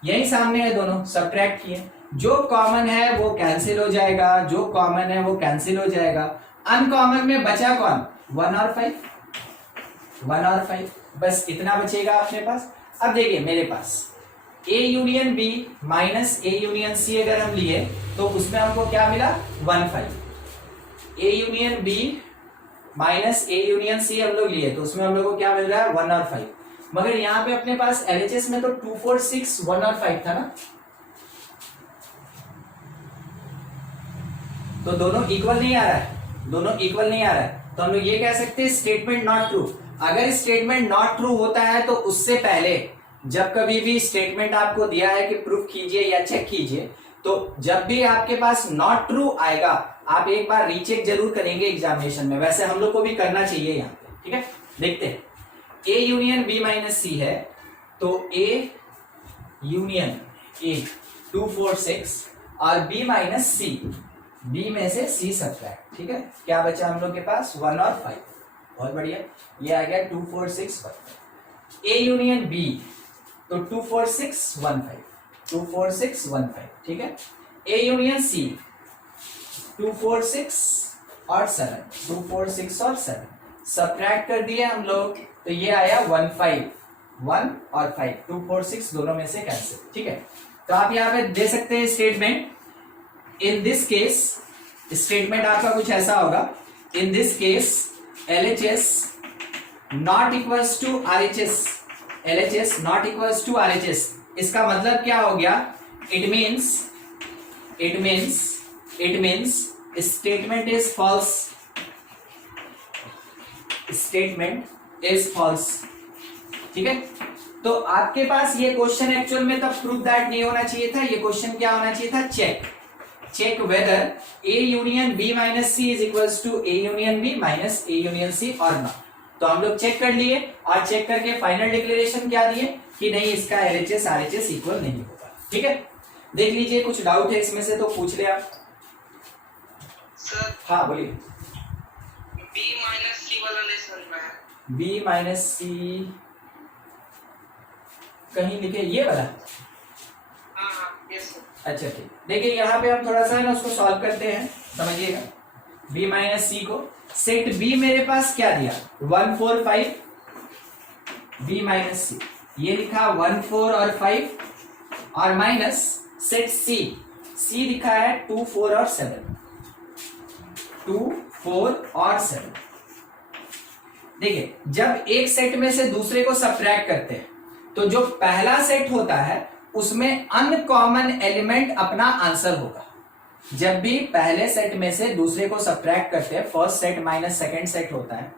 यही सामने है दोनों, सब्ट्रैक्ट किए। जो कॉमन है वो कैंसिल हो जाएगा, जो कॉमन है वो कैंसिल हो जाएगा। अनकॉमन में बचा कौन, 1 और 5, 1 और 5, बस इतना बचेगा अपने पास। अब देखिए मेरे पास A union B minus A union C अगर हम लिए तो उसमें हमको क्या मिला, 1 5। A union B minus A union C हम लोग लिए तो उसमें हम लोग को क्या मिल रहा है, 1 और 5। मगर यहाँ पे अपने पास एलएचएस में तो 2 4 6 1 और 5 था ना, तो दोनों इक्वल नहीं आ रहा है, दोनों इक्वल नहीं आ रहा है। तो हम लोग ये कह सकते हैं स्टेटमेंट नॉट ट्रू। अगर स्टेटमेंट नॉट ट्रू होता है तो उससे पहले जब कभी भी स्टेटमेंट आपको दिया है कि प्रूफ कीजिए या चेक कीजिए, तो जब भी आपके पास नॉट ट्रू आएगा आप एक बार रीचेक जरूर करेंगे एग्जामिनेशन में। वैसे हम लोग को भी करना चाहिए यहाँ पे, ठीक है। देखते हैं, ए यूनियन बी माइनस सी है तो ए यूनियन ए 2 4 6 और बी माइनस सी, बी में से सी सब्ट्रैक्ट, ठीक है। क्या बचा हम लोग के पास, 1 और 5, बहुत बढ़िया, ये आ गया 2 4 6 1। ए यूनियन बी तो 2 4 6 1 5, 2 4 6 1 5, ठीक है। ए यूनियन सी 2 4 6 और 7, 2 4 6 और 7 सब्ट्रैक्ट कर दिए हम लोग तो ये आया 1 5, 1 और 5, 2 4 6 दोनों में से कैंसिल, ठीक है। तो आप यहाँ पे दे सकते हैं statement. In this case statement आपका कुछ ऐसा होगा, in this case LHS not equals to RHS, LHS not equals to RHS। इसका मतलब क्या हो गया, it means statement is false, statement is false, ठीक है। तो आपके पास ये क्वेश्चन एक्चुअल में तब प्रूफ दैट नहीं होना चाहिए था, ये क्वेश्चन क्या होना चाहिए था, check whether A union B minus C is equals to A union B minus A union C और नॉट। तो हम लोग चेक कर लिए और चेक करके फाइनल डिक्लेरेशन क्या दिए कि नहीं, इसका LHS RHS इक्वल नहीं होगा, ठीक है। देख लीजिए कुछ डाउट है इसमें से तो पूछ ले आप। सर हाँ बोलिए। बी माइनस सी वाला नहीं समझ में आया। बी माइनस सी कहीं लिखे, ये वाला, हाँ यस सर। अच्छा ठीक। देखिए यहाँ पे हम थोड़ा सा है ना उसको सॉल्व करते हैं, समझिएगा। b माइनस सी को सेट b मेरे पास क्या दिया, 1 4 5, b माइनस सी ये लिखा 1 4 और 5 और माइनस सेट c लिखा है 2 4 और 7, 2 4 और 7। देखिए जब एक सेट में से दूसरे को सब्ट्रैक्ट करते हैं तो जो पहला सेट होता है उसमें अनकॉमन एलिमेंट अपना आंसर होगा। जब भी पहले सेट में से दूसरे को सब्ट्रैक्ट करते हैं, first set minus second set होता है,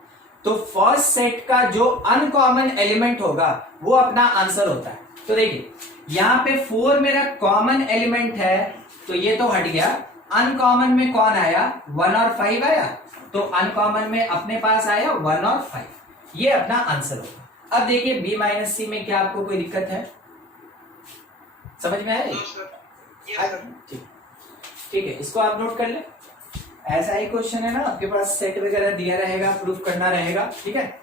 तो फर्स्ट सेट का जो अनकॉमन एलिमेंट होगा वो अपना आंसर होता है। तो देखिए यहां पे 4 मेरा कॉमन एलिमेंट है, तो ये तो हट गया। अनकॉमन में कौन आया? 1 और 5 आया, तो अनकॉमन में अपने पास आया 1 और 5, ये अपना आंसर होगा। अब देखिए बी माइनस सी में क्या आपको कोई दिक्कत है? समझ में आया? ठीक है, इसको आप नोट कर ले। ऐसा ही क्वेश्चन है ना, आपके पास सेट वगैरह दिया रहेगा, प्रूफ करना रहेगा। ठीक है,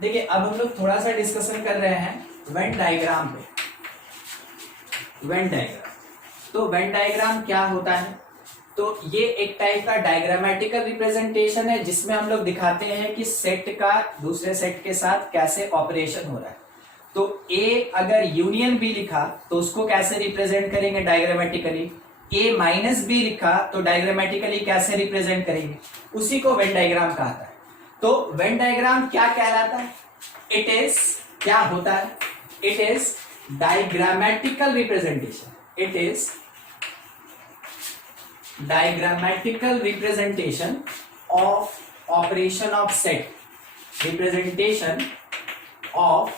देखिए अब हम लोग थोड़ा सा डिस्कशन कर रहे हैं वेन डायग्राम पे। वेन डायग्राम, तो वेन डायग्राम क्या होता है? तो ये एक टाइप का डायग्रामेटिकल रिप्रेजेंटेशन है जिसमें हम लोग दिखाते हैं कि सेट का दूसरे सेट के साथ कैसे ऑपरेशन हो रहा है। तो ए अगर यूनियन बी लिखा तो उसको कैसे रिप्रेजेंट करेंगे डायग्रामेटिकली, ए माइनस बी लिखा तो डायग्रामेटिकली कैसे रिप्रेजेंट करेंगे, उसी को वेन डायग्राम कहता है। तो वेन डायग्राम क्या कहलाता है? इट इज क्या होता है? It is diagrammatical representation. It is diagrammatical representation of operation of set. Representation of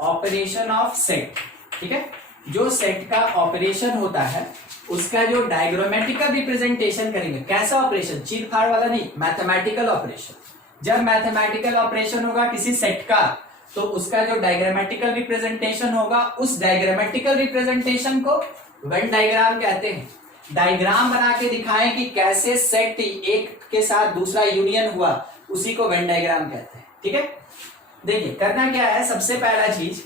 operation of set. ठीक है, जो सेट का ऑपरेशन होता है उसका जो डायग्रामेटिकल रिप्रेजेंटेशन करेंगे। कैसा ऑपरेशन? चीर फाड़ वाला नहीं, मैथमेटिकल ऑपरेशन। जब मैथमेटिकल ऑपरेशन होगा किसी सेट का, तो उसका जो डायग्रामेटिकल रिप्रेजेंटेशन होगा, उस डायग्रामेटिकल रिप्रेजेंटेशन को वेन डायग्राम कहते हैं। डायग्राम बना के दिखाएं कि कैसे सेट एक के साथ दूसरा यूनियन हुआ, उसी को वेन डायग्राम कहते हैं। ठीक है, देखिए करना क्या है, सबसे पहला चीज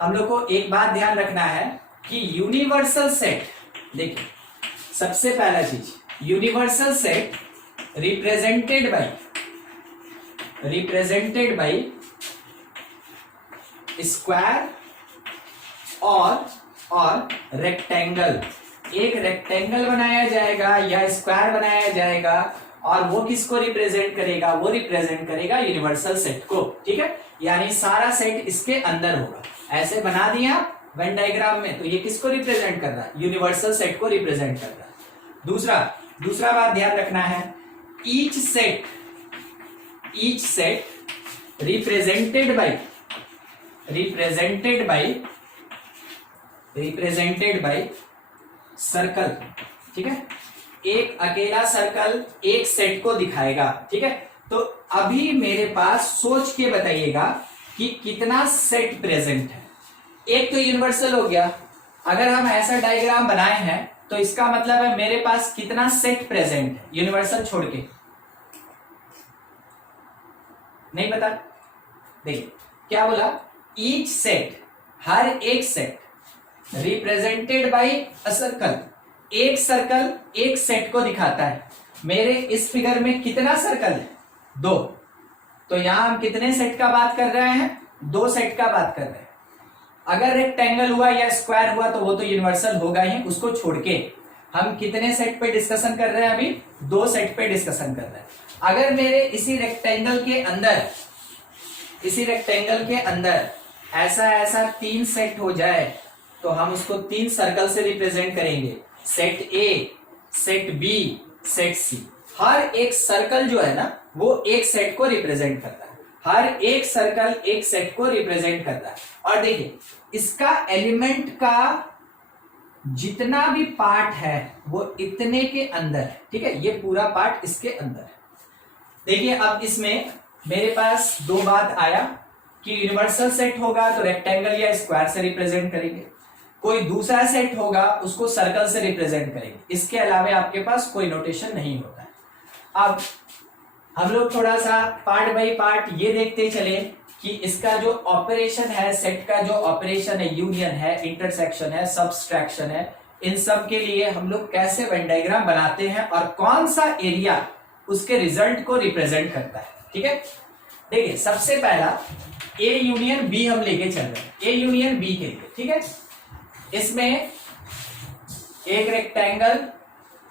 हम लोग को एक बात ध्यान रखना है कि यूनिवर्सल सेट, देखिए सबसे पहला चीज universal set represented by square और रेक्टेंगल। एक रेक्टेंगल बनाया जाएगा या स्क्वायर बनाया जाएगा, और वो किसको रिप्रेजेंट करेगा? वो रिप्रेजेंट करेगा यूनिवर्सल सेट को। ठीक है, यानी सारा सेट इसके अंदर होगा। ऐसे बना दिया वेन डायग्राम में, तो ये किसको रिप्रेजेंट कर रहा है? यूनिवर्सल सेट को रिप्रेजेंट कर रहा है। दूसरा बात ध्यान रखना है, each set represented by circle. ठीक है, एक अकेला सर्कल एक सेट को दिखाएगा। ठीक है, तो अभी मेरे पास सोच के बताइएगा कि कितना सेट प्रेजेंट है। एक तो यूनिवर्सल हो गया, अगर हम ऐसा डायग्राम बनाए हैं तो इसका मतलब है मेरे पास कितना सेट प्रेजेंट है यूनिवर्सल छोड़ के। नहीं पता? देखिए क्या बोला, ईच सेट, हर एक set represented by a circle. एक सर्कल एक सेट को दिखाता है। मेरे इस फिगर में कितना सर्कल है? 2। तो यहां हम कितने सेट का बात कर रहे हैं? 2 सेट का बात कर रहे हैं। अगर रेक्टेंगल हुआ या स्क्वायर हुआ तो वो तो यूनिवर्सल होगा ही, उसको छोड़ के हम कितने सेट पे डिस्कशन कर रहे हैं? अभी 2 सेट पे डिस्कशन कर रहे हैं। अगर मेरे इसी रेक्टेंगल के अंदर ऐसा 3 सेट हो जाए तो हम उसको 3 सर्कल से रिप्रेजेंट करेंगे। Set A, set B, set C. हर एक सर्कल जो है ना वो एक सेट को रिप्रेजेंट करता है। हर एक सर्कल एक सेट को रिप्रेजेंट करता है। और देखिए इसका एलिमेंट का जितना भी पार्ट है वो इतने के अंदर है। ठीक है, ये पूरा पार्ट इसके अंदर है। देखिए अब इसमें मेरे पास 2 बात आया कि यूनिवर्सल सेट होगा तो रेक्टेंगल या स्क्वायर से रिप्रेजेंट करेंगे, कोई दूसरा सेट होगा उसको सर्कल से रिप्रेजेंट करेंगे। इसके अलावा आपके पास कोई नोटेशन नहीं होता है। अब हम लोग थोड़ा सा पार्ट बाय पार्ट ये देखते चले कि इसका जो ऑपरेशन है, सेट का जो ऑपरेशन है, यूनियन है, इंटरसेक्शन है, सबट्रैक्शन है, इन सब के लिए हम लोग कैसे वेन डायग्राम बनाते हैं और कौन सा एरिया उसके रिजल्ट को रिप्रेजेंट करता है। ठीक है, देखिए सबसे पहला ए यूनियन बी हम लेके चल रहे हैं। ए यूनियन बी के लिए, ठीक है, इसमें एक रेक्टेंगल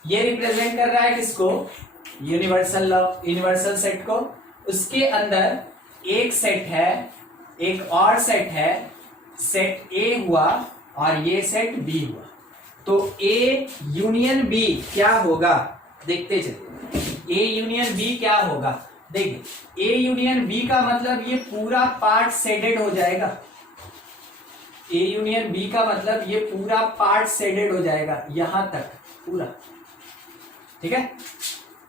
ये रिप्रेजेंट कर रहा है किसको? यूनिवर्सल सेट को। उसके अंदर एक सेट है, एक और सेट है सेट ए हुआ और ये सेट बी हुआ, तो ए यूनियन बी क्या होगा देखते चलिए। ए यूनियन बी क्या होगा, देखिए ए यूनियन बी का मतलब ये पूरा पार्ट शेडेड हो जाएगा। ए यूनियन बी का मतलब ये पूरा पार्ट शेडेड हो जाएगा यहां तक पूरा, ठीक है।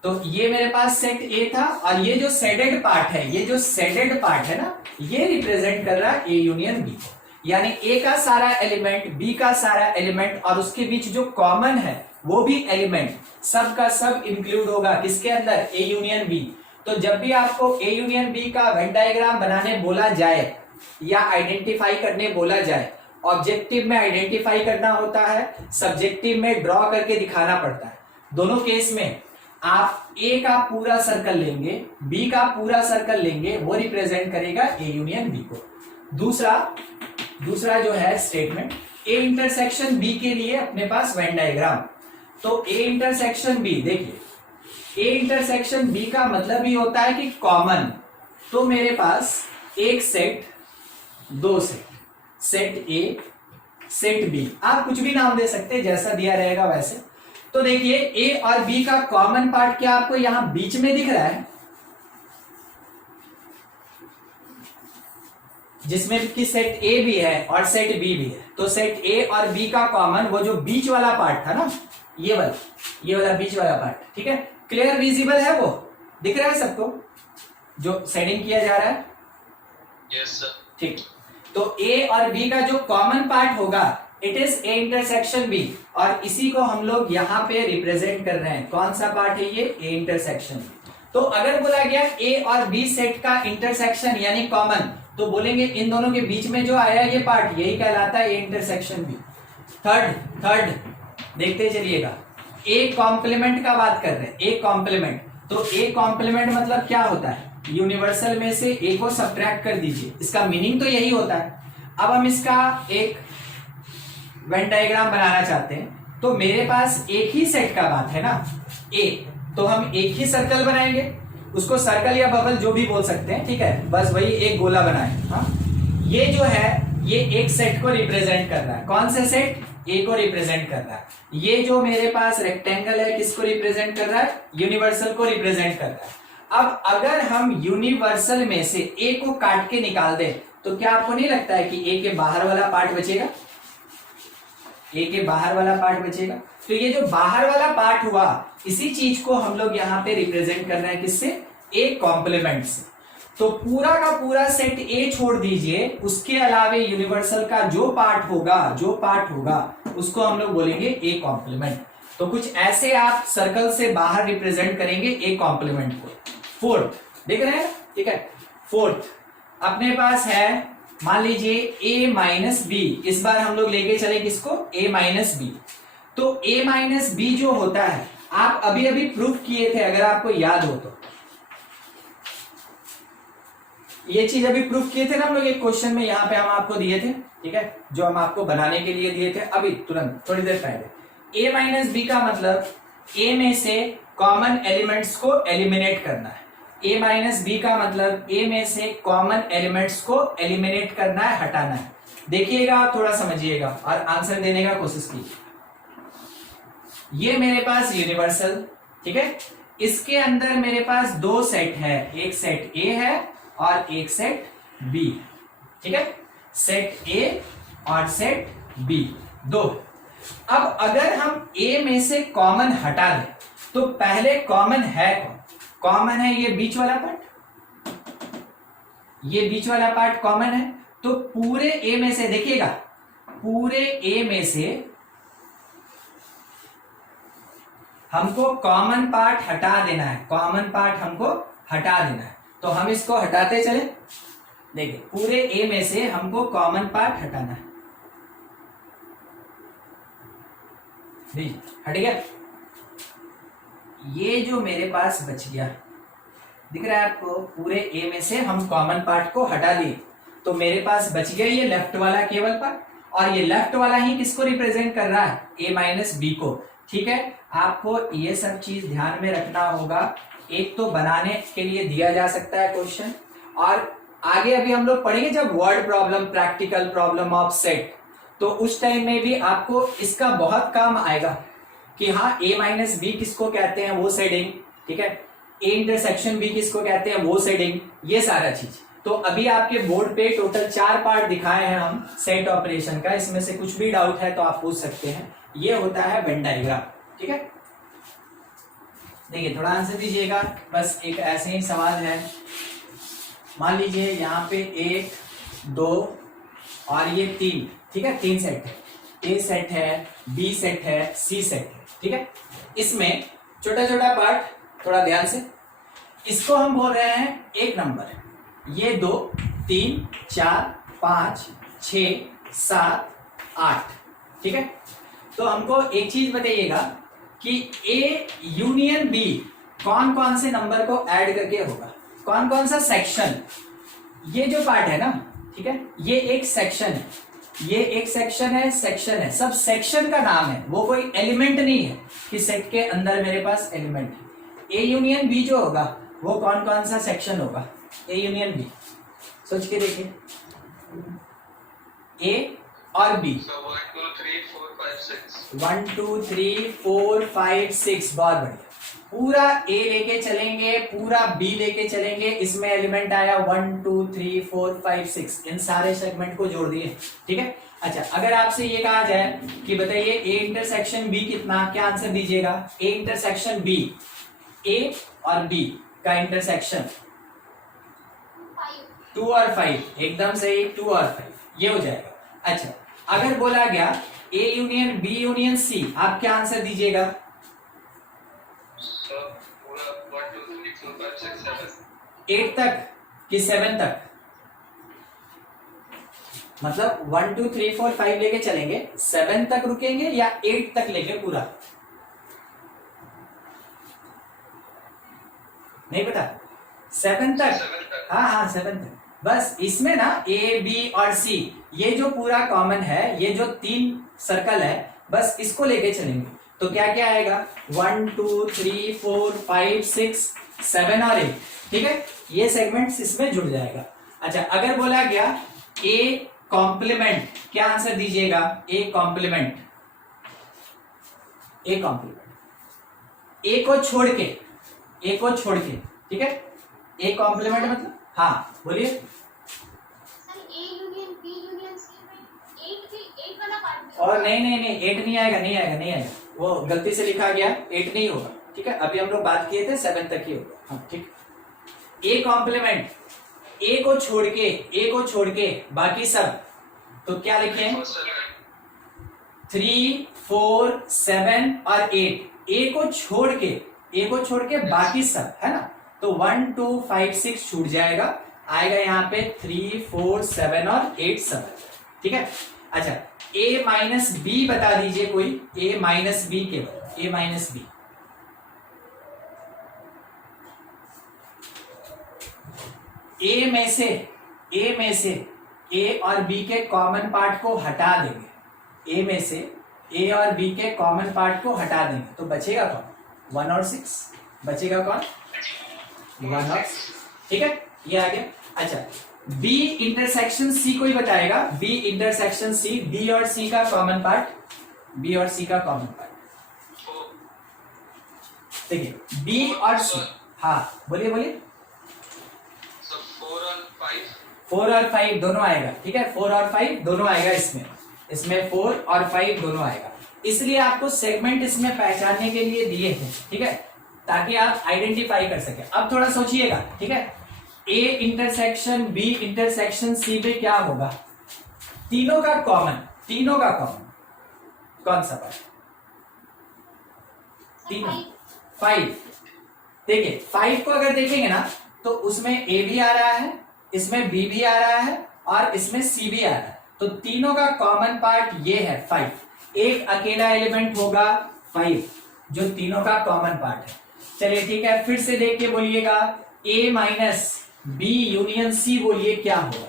तो ये मेरे पास सेट ए था और ये जो शेडेड पार्ट है, ये जो शेडेड पार्ट है ना, ये रिप्रेजेंट कर रहा है ए यूनियन बी को। यानी ए का सारा एलिमेंट, बी का सारा एलिमेंट और उसके बीच जो कॉमन है वो भी एलिमेंट, सब का सब इंक्लूड होगा किसके अंदर, ए यूनियन बी। तो जब भी आपको ए यूनियन बी का वेन डायग्राम बनाने बोला जाए या आइडेंटिफाई करने बोला जाए, ऑब्जेक्टिव में आइडेंटिफाई करना होता है, सब्जेक्टिव में ड्रॉ करके दिखाना पड़ता है। दोनों केस में आप ए का पूरा सर्कल लेंगे, बी का पूरा सर्कल लेंगे, वो रिप्रेजेंट करेगा ए यूनियन बी को। दूसरा जो है स्टेटमेंट, ए इंटरसेक्शन बी के लिए अपने पास वेन डायग्राम। तो ए इंटरसेक्शन बी, देखिए ए इंटरसेक्शन बी का मतलब ही होता है कि कॉमन। तो मेरे पास एक सेट, दो set, set A, set B, आप कुछ भी नाम दे सकते हैं जैसा दिया रहेगा वैसे। तो देखिए ए और बी का कॉमन पार्ट क्या आपको यहां बीच में दिख रहा है, जिसमें कि सेट ए भी है और सेट बी भी है। तो सेट ए और बी का कॉमन वो जो बीच वाला पार्ट था ना, ये वाला बीच वाला पार्ट, ठीक है। क्लियर विजिबल है, वो दिख रहा है सबको जो शेडिंग किया जा रहा है? Yes sir. ठीक। तो ए और बी का जो कॉमन पार्ट होगा it is A intersection B, और इसी को हम लोग यहाँ पे रिप्रेजेंट कर रहे हैं। कौन सा पार्ट है ये, ए इंटरसेक्शन। तो अगर बोला गया ए और बी सेट का इंटरसेक्शन यानी कॉमन, तो बोलेंगे इन दोनों के बीच में जो आया ये पार्ट, यही कहलाता है ए इंटरसेक्शन बी। थर्ड देखते चलिएगा, ए कॉम्प्लीमेंट का बात कर रहे हैं, ए कॉम्प्लीमेंट। तो ए कॉम्प्लीमेंट मतलब क्या होता है, यूनिवर्सल में से ए को सब्ट्रैक्ट कर दीजिए, इसका मीनिंग तो यही होता है। अब हम इसका एक वेन डायग्राम बनाना चाहते हैं, तो मेरे पास एक ही सेट का बात है ना ए, तो हम एक ही सर्कल बनाएंगे, उसको सर्कल या बबल जो भी बोल सकते हैं, ठीक है, बस वही एक गोला बनाए। हाँ, ये जो है ये एक सेट को रिप्रेजेंट कर रहा है। कौन से सेट, ए को रिप्रेजेंट कर रहा है। ये जो मेरे पास रेक्टेंगल है किसको रिप्रेजेंट कर रहा है, यूनिवर्सल को रिप्रेजेंट कर रहा है। अब अगर हम यूनिवर्सल में से ए को काट के निकाल दें, तो क्या आपको नहीं लगता है कि ए के बाहर वाला पार्ट बचेगा, ए के बाहर वाला पार्ट बचेगा। तो ये जो बाहर वाला पार्ट हुआ, इसी चीज को हम लोग यहाँ पे रिप्रेजेंट कर रहे हैं किससे, ए कॉम्प्लीमेंट से। तो पूरा का पूरा सेट ए छोड़ दीजिए, उसके अलावे यूनिवर्सल का जो पार्ट होगा उसको हम लोग बोलेंगे ए कॉम्प्लीमेंट। तो कुछ ऐसे आप सर्कल से बाहर रिप्रेजेंट करेंगे ए कॉम्प्लीमेंट को। फोर्थ देख रहे हैं, ठीक है। फोर्थ अपने पास है, मान लीजिए a माइनस बी, इस बार हम लोग लेके चले किसको, a माइनस बी। तो a माइनस बी जो होता है, आप अभी अभी प्रूफ किए थे अगर आपको याद हो तो, ये चीज अभी प्रूफ किए थे ना हम लोग एक क्वेश्चन में, यहां पे हम आपको दिए थे, ठीक है, जो हम आपको बनाने के लिए दिए थे अभी तुरंत थोड़ी देर पहले। a माइनस बी का मतलब a में से कॉमन एलिमेंट्स को एलिमिनेट करना है। a माइनस बी का मतलब a में से कॉमन एलिमेंट्स को एलिमिनेट करना है, हटाना है। देखिएगा, थोड़ा समझिएगा और आंसर देने का कोशिश कीजिए। ये मेरे पास यूनिवर्सल, ठीक है, इसके अंदर मेरे पास दो सेट है, एक सेट A है और एक सेट B, ठीक है, सेट A और सेट B दो। अब अगर हम A में से कॉमन हटा दें, तो पहले कॉमन है कौन, कॉमन है ये बीच वाला पार्ट, ये बीच वाला पार्ट कॉमन है। तो पूरे ए में से देखिएगा, पूरे ए में से हमको कॉमन पार्ट हटा देना है, कॉमन पार्ट हमको हटा देना है। तो हम इसको हटाते चले, देखिए पूरे ए में से हमको कॉमन पार्ट हटाना है, हट गया। ये जो मेरे पास बच गया, दिख रहा है आपको, पूरे ए में से हम कॉमन पार्ट को हटा लिए, तो मेरे पास बच गया ये लेफ्ट वाला केवल पार्ट, और ये लेफ्ट वाला ही किसको रिप्रेजेंट कर रहा है, ए माइनस बी को, ठीक है। आपको ये सब चीज ध्यान में रखना होगा। एक तो बनाने के लिए दिया जा सकता है क्वेश्चन, और आगे अभी हम लोग पढ़ेंगे जब word problem, practical problem of set, तो उस टाइम में भी आपको इसका बहुत काम आएगा कि हाँ ए माइनस बी किसको कहते हैं वो सेटिंग, ठीक है, ए इंटरसेक्शन बी किसको कहते हैं वो सेटिंग, ये सारा चीज। तो अभी आपके बोर्ड पे टोटल 4 पार्ट दिखाए हैं हम सेट ऑपरेशन का, इसमें से कुछ भी डाउट है तो आप पूछ सकते हैं। ये होता है वेन डायग्राम, ठीक है। देखिए थोड़ा आंसर दीजिएगा, बस एक ऐसे ही सवाल है। मान लीजिए यहाँ पे 1 2 और ये 3, ठीक है, 3 सेट है, ए सेट है, बी सेट है, सी सेट है, ठीक है। इसमें छोटा छोटा पार्ट, थोड़ा ध्यान से, इसको हम बोल रहे हैं एक नंबर, ये 2 3 4 5 6 7 8, ठीक है। तो हमको एक चीज बताइएगा कि ए यूनियन बी कौन कौन से नंबर को ऐड करके होगा, कौन कौन सा सेक्शन। ये जो पार्ट है ना, ठीक है, ये एक सेक्शन है, ये एक सेक्शन है, सेक्शन है, सब सेक्शन का नाम है, वो कोई एलिमेंट नहीं है कि सेट के अंदर मेरे पास एलिमेंट है। ए यूनियन बी जो होगा वो कौन कौन सा सेक्शन होगा, ए यूनियन बी, सोच के देखिए, ए और बी। So 1 2 3 4 5 6. 1 2 3 4 5 6, बहुत बढ़िया। पूरा ए लेके चलेंगे, पूरा बी लेके चलेंगे, इसमें एलिमेंट आया 1 2 3 4 5 6, इन सारे सेगमेंट को जोड़ दिए, ठीक है। अच्छा, अगर आपसे ये कहा जाए कि बताइए ए इंटरसेक्शन बी कितना, क्या आंसर दीजिएगा। ए इंटरसेक्शन बी, ए और बी का इंटरसेक्शन 2 और 5, एकदम सही, 2 और 5 ये हो जाएगा। अच्छा, अगर बोला गया A union B union C, आप क्या आंसर दीजिएगा। So पूरा 1 2 3 4 5 6 7. 8 तक कि 7 तक, मतलब 1 2 3 4 5 लेके चलेंगे, 7 तक रुकेंगे या 8 तक लेके पूरा, नहीं पता, 7 तक। 7 तक. हाँ हाँ 7 तक। बस इसमें ना ए बी और सी, ये जो पूरा कॉमन है, ये जो 3 सर्कल है, बस इसको लेके चलेंगे। तो क्या क्या आएगा, 1 2 3 4 5 6 7 और 8, ठीक है, ये सेगमेंट्स इसमें जुड़ जाएगा। अच्छा, अगर बोला गया ए कॉम्प्लीमेंट, क्या आंसर दीजिएगा। ए कॉम्प्लीमेंट, ए कॉम्प्लीमेंट, ए को छोड़ के, ए को छोड़ के, ठीक है, ए कॉम्प्लीमेंट मतलब, हाँ बोलिए। और नहीं 8 नहीं आएगा, नहीं आएगा, नहीं आएगा, वो गलती से लिखा गया, 8 नहीं होगा, ठीक है। अभी हम लोग बात किए थे 7 तक ही होगा, हाँ ठीक। ए कॉम्प्लीमेंट, ए को छोड़ के, ए को छोड़ के बाकी सब, तो क्या लिखे, 3 4 7 और 8, ए को छोड़ के, ए को छोड़ के बाकी सब, है ना। तो 1 2 5 6 छूट जाएगा, आएगा यहाँ पे 3 4 7 और 8 सब, ठीक है। अच्छा, ए माइनस बी बता दीजिए कोई, ए माइनस बी केवल, ए माइनस बी, ए में से, ए में से ए और बी के कॉमन पार्ट को हटा देंगे, ए में से ए और बी के कॉमन पार्ट को हटा देंगे, तो बचेगा कौन, 1 और 6, बचेगा कौन, 1 और 6, ठीक है, ये आ गया। अच्छा, बी इंटरसेक्शन सी कोई बताएगा, बी इंटरसेक्शन सी, बी और सी का कॉमन पार्ट, बी और सी का कॉमन पार्ट, देखिए बी और सी, हाँ बोलिए बोलिए। 4 और 5 दोनों आएगा, ठीक है, 4 और 5 दोनों आएगा इसमें, इसमें 4 और 5 दोनों आएगा, इसलिए आपको सेगमेंट इसमें पहचानने के लिए दिए हैं, ठीक है, ताकि आप आइडेंटिफाई कर सके। अब थोड़ा सोचिएगा, ठीक है, A intersection B intersection C पे क्या होगा, तीनों का कॉमन, तीनों का कॉमन कौन सा पार्ट, तीनों 5, देखिए 5 को अगर देखेंगे ना, तो उसमें ए भी आ रहा है, इसमें बी भी आ रहा है और इसमें सी भी आ रहा है, तो तीनों का कॉमन पार्ट ये है 5, एक अकेला एलिमेंट होगा 5 जो तीनों का कॉमन पार्ट है। चलिए ठीक है, फिर से देख के बोलिएगा, ए माइनस बी यूनियन सी, बोलिए क्या होगा,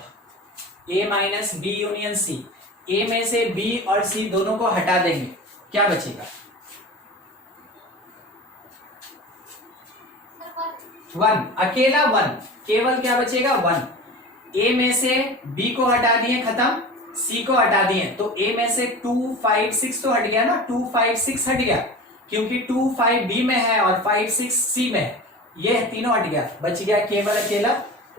ए माइनस बी यूनियन सी, ए में से बी और सी दोनों को हटा देंगे, क्या बचेगा, 1, अकेला 1, केवल क्या बचेगा 1, ए में से बी को हटा दिए, खत्म, सी को हटा दिए, तो ए में से 2 5 6 तो हट गया ना, 2 5 6 हट गया, क्योंकि 2 5 बी में है और 5 6 सी में है, ये तीनों हट गया, बच गया केवल अकेला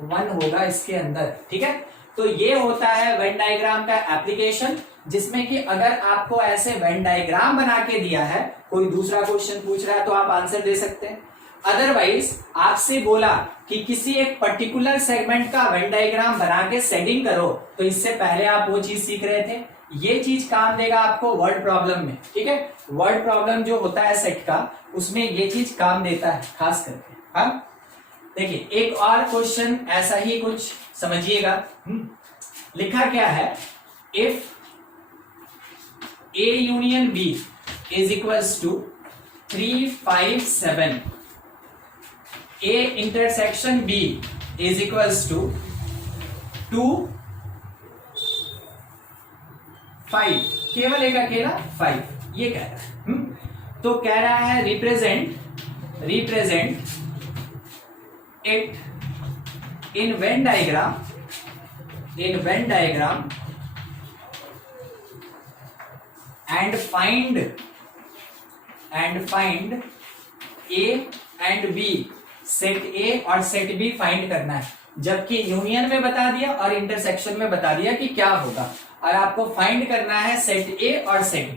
1 होगा इसके अंदर। ठीक है, तो ये होता है वेन डायग्राम का एप्लीकेशन, जिसमें कि अगर आपको ऐसे वेन डायग्राम बना के दिया है, कोई दूसरा क्वेश्चन पूछ रहा है तो आप आंसर दे सकते हैं। अदरवाइज आपसे बोला कि किसी एक पर्टिकुलर सेगमेंट का वेन डायग्राम बना के सेटिंग करो, तो इससे पहले आप वो चीज सीख रहे थे, ये चीज काम देगा आपको वर्ड प्रॉब्लम में। ठीक है, वर्ड प्रॉब्लम जो होता है सेट का, उसमें ये चीज काम देता है खास करके। हाँ, देखिए एक और क्वेश्चन ऐसा ही कुछ समझिएगा। लिखा क्या है, if A union B is equals to 3 5 7, A intersection B is equals to 2 5, केवल एक अकेला 5, ये कह रहा है। तो कह रहा है represent it in Venn diagram and find A and B, set A और सेट B फाइंड करना है, जबकि यूनियन में बता दिया और इंटरसेक्शन में बता दिया कि क्या होगा, और आपको फाइंड करना है सेट A और सेट B।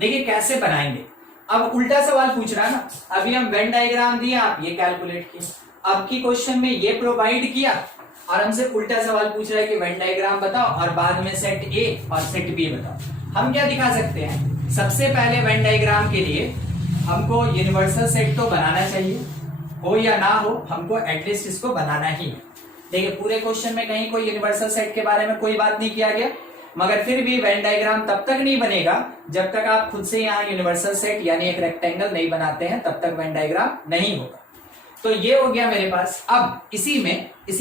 देखिए कैसे बनाएंगे, अब उल्टा सवाल पूछ रहा है ना, अभी हम वेन डायग्राम दिया, आप ये कैलकुलेट किए, अब की क्वेश्चन में ये प्रोवाइड किया और हमसे उल्टा सवाल पूछ रहा है कि वेन डायग्राम बताओ और बाद में सेट A और सेट B बताओ। हम क्या दिखा सकते हैं, सबसे पहले वेन डायग्राम के लिए हमको यूनिवर्सल सेट तो बनाना चाहिए, हो या ना हो, हमको एटलीस्ट इसको बनाना ही है। देखिए पूरे क्वेश्चन में कहीं कोई यूनिवर्सल सेट के बारे में कोई बात नहीं किया गया, मगर फिर भी वेन डायग्राम तब तक नहीं बनेगा जब तक आप खुद से यहाँ यूनिवर्सल सेट यानी एक रेक्टेंगल नहीं बनाते हैं, तब तक वेन डायग्राम नहीं होगा। तो ये हो गया मेरे पास। अब इसी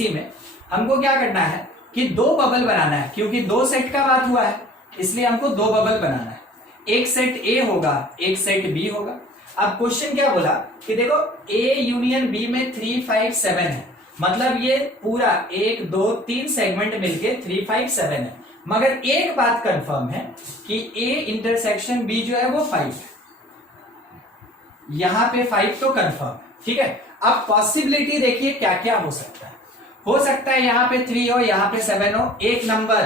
में हमको क्या करना है कि 2 बबल बनाना है, क्योंकि 2 सेट का बात हुआ है, इसलिए हमको 2 बबल बनाना है, एक सेट A होगा, एक सेट B होगा। अब क्वेश्चन क्या बोला कि देखो A यूनियन B में 3 5 7 है, मतलब ये पूरा 1 2 3 सेगमेंट मिलके 3 5 7 है, मगर एक बात कंफर्म है कि A इंटरसेक्शन B जो है वो 5 है, यहां पे 5 तो कंफर्म है। ठीक है, अब पॉसिबिलिटी देखिए क्या क्या हो सकता है यहाँ पे 3 हो, यहाँ पे 7 हो, एक नंबर।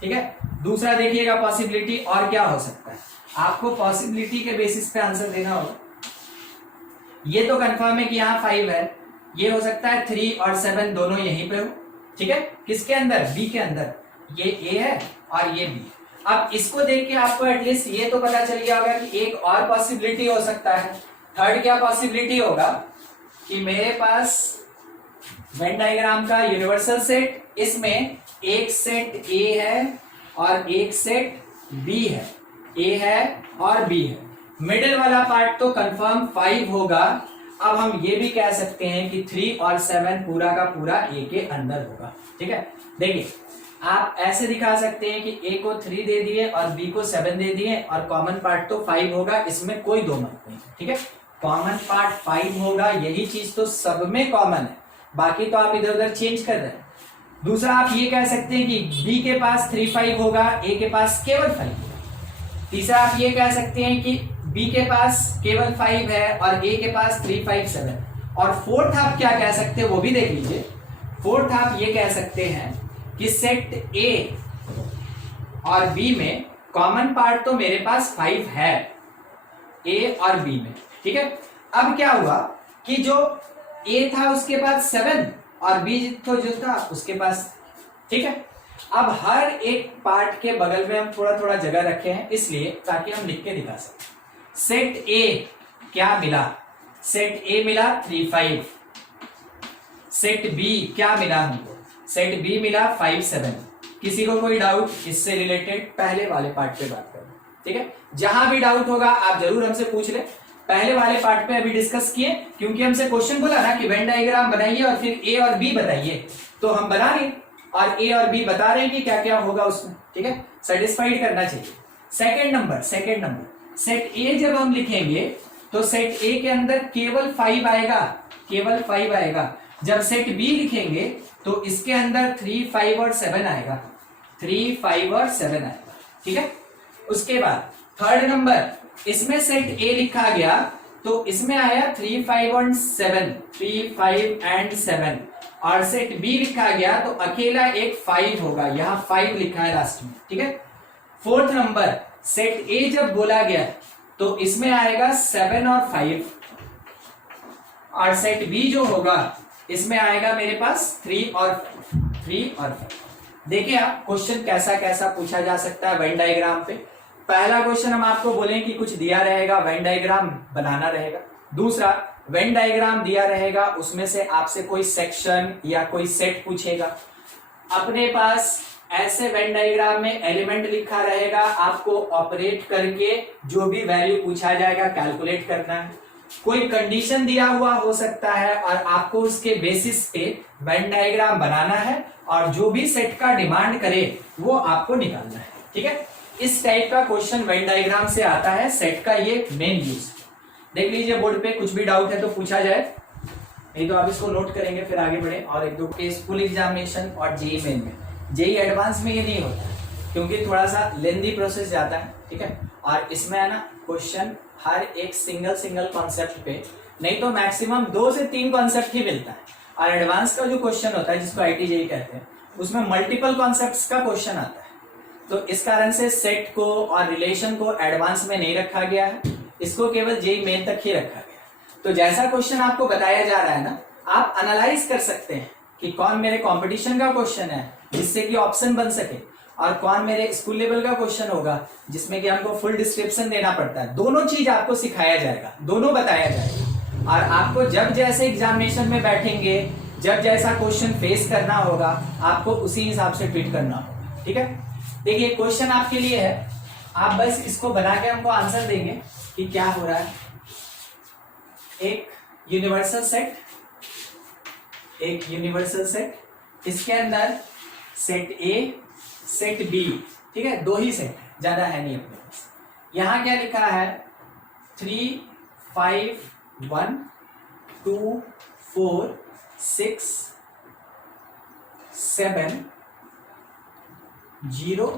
ठीक है, दूसरा देखिएगा पॉसिबिलिटी और क्या हो सकता है, आपको पॉसिबिलिटी के बेसिस पे आंसर देना होगा। ये तो कंफर्म है कि यहाँ 5 है, ये हो सकता है 3 और 7 दोनों यहीं पे हो। ठीक है, किसके अंदर, बी के अंदर, ये ए है और ये बी। अब इसको देख के आपको एटलीस्ट ये तो पता चल गया होगा कि एक और पॉसिबिलिटी हो सकता है। थर्ड क्या पॉसिबिलिटी होगा कि मेरे पास वेन डायग्राम का यूनिवर्सल सेट, इसमें एक सेट ए है और एक सेट बी है, ए है और बी है, मिडिल वाला पार्ट तो कंफर्म 5 होगा। अब हम ये भी कह सकते हैं कि 3 और 7 पूरा का पूरा ए के अंदर होगा। ठीक है, देखिए आप ऐसे दिखा सकते हैं कि ए को 3 दे दिए और बी को 7 दे दिए और कॉमन पार्ट तो 5 होगा, इसमें कोई दो मत नहीं। ठीक है, कॉमन पार्ट 5 होगा, यही चीज तो सब में कॉमन है, बाकी तो आप इधर उधर चेंज कर रहे हैं। दूसरा आप ये कह सकते हैं कि बी के पास 3 5 होगा, ए के पास केवल 5 होगा। तीसरा आप ये कह सकते हैं कि बी के पास केवल 5 है और ए के पास 3 5 7। और फोर्थ आप क्या कह सकते हैं वो भी देख लीजिए। फोर्थ आप ये कह सकते हैं कि सेट ए और बी में कॉमन पार्ट तो मेरे पास 5 है, ए और बी में। ठीक है, अब क्या हुआ कि जो ए था उसके पास 7 और बी तो जो था उसके पास। ठीक है, अब हर एक पार्ट के बगल में हम थोड़ा थोड़ा जगह रखे हैं, इसलिए ताकि हम लिख के दिखा सकें। सेट ए क्या मिला, सेट ए मिला 3 5। सेट बी क्या मिला हमको, सेट बी मिला 5 7। किसी को कोई डाउट इससे रिलेटेड, पहले वाले पार्ट पे बात करें। ठीक है, जहां भी डाउट होगा आप जरूर हमसे पूछ ले। पहले वाले पार्ट पे अभी डिस्कस किए, क्योंकि हमसे क्वेश्चन बोला ना कि वेन डायग्राम बनाइए और फिर ए और बी बताइए, तो हम बना रहे और ए और बी बता रहे हैं कि क्या क्या होगा उसमें। ठीक है, सेटिस्फाइड करना चाहिए। सेकंड नंबर सेट ए जब हम लिखेंगे तो सेट ए के अंदर केवल 5 आएगा, केवल 5 आएगा। जब सेट बी लिखेंगे तो इसके अंदर 3, 5 और 7 आएगा, 3, 5 और 7 आएगा, ठीक है। उसके बाद थर्ड नंबर, इसमें सेट ए लिखा गया तो इसमें आया 3, 5 और 7, 3, 5 एंड 7, और सेट बी लिखा गया तो अकेला एक 5 होगा, यहाँ 5 लिखा है लास्ट में, ठीक है। फोर्थ नंबर, सेट ए जब बोला गया तो इसमें आएगा 7 और 5, और सेट बी जो होगा इसमें आएगा मेरे पास 3 और 5। देखिए आप क्वेश्चन कैसा कैसा पूछा जा सकता है वेन डायग्राम पे। पहला क्वेश्चन हम आपको बोलें कि कुछ दिया रहेगा, वेन डायग्राम बनाना रहेगा। दूसरा, वेन डायग्राम दिया रहेगा, उसमें से आपसे कोई सेक्शन या कोई सेट पूछेगा। अपने पास ऐसे वेन डायग्राम में एलिमेंट लिखा रहेगा, आपको ऑपरेट करके जो भी वैल्यू पूछा जाएगा कैलकुलेट करना है। कोई कंडीशन दिया हुआ हो सकता है और आपको उसके बेसिस पे वेन डायग्राम बनाना है, और जो भी सेट का डिमांड करे वो आपको निकालना है, ठीक है। इस टाइप का क्वेश्चन वेन डायग्राम से आता है, सेट का ये मेन यूज। देख लीजिए बोर्ड पे, कुछ भी डाउट है तो पूछा जाए, नहीं तो आप इसको नोट करेंगे फिर आगे बढ़े। और एक दो केस फुल एग्जामिनेशन और जेई मेन में, जेई एडवांस में ये नहीं होता क्योंकि थोड़ा सा लेंदी प्रोसेस जाता है, ठीक है। और इसमें है ना क्वेश्चन हर एक सिंगल कॉन्सेप्ट पे, नहीं तो मैक्सिमम 2 से 3 कॉन्सेप्ट ही मिलता है। और एडवांस का जो क्वेश्चन होता है जिसको आईटी जेई कहते हैं, उसमें मल्टीपल कॉन्सेप्ट्स का क्वेश्चन आता है। तो इस कारण से सेट को और रिलेशन को एडवांस में नहीं रखा गया है, इसको केवल जेई मेन तक ही रखा गया है। तो जैसा क्वेश्चन आपको बताया जा रहा है ना, आप एनालाइज कर सकते हैं कि कौन मेरे कंपटीशन का क्वेश्चन है जिससे कि ऑप्शन बन सके, और कौन मेरे स्कूल लेवल का क्वेश्चन होगा जिसमें कि हमको फुल डिस्क्रिप्शन देना पड़ता है। दोनों चीज आपको सिखाया जाएगा, दोनों बताया जाएगा, और आपको जब जैसे एग्जामिनेशन में बैठेंगे, जब जैसा क्वेश्चन फेस करना होगा, आपको उसी हिसाब से ट्रीट करना होगा, ठीक है। देखिए क्वेश्चन आपके लिए है, आप बस इसको बना के हमको आंसर देंगे कि क्या हो रहा है। एक यूनिवर्सल सेट, इसके अंदर सेट ए, सेट बी, ठीक है, 2 ही सेट है, ज्यादा है नहीं अपने पास। यहां क्या लिखा है, 3, 5, 1, 2, 4, 6, 7, 0,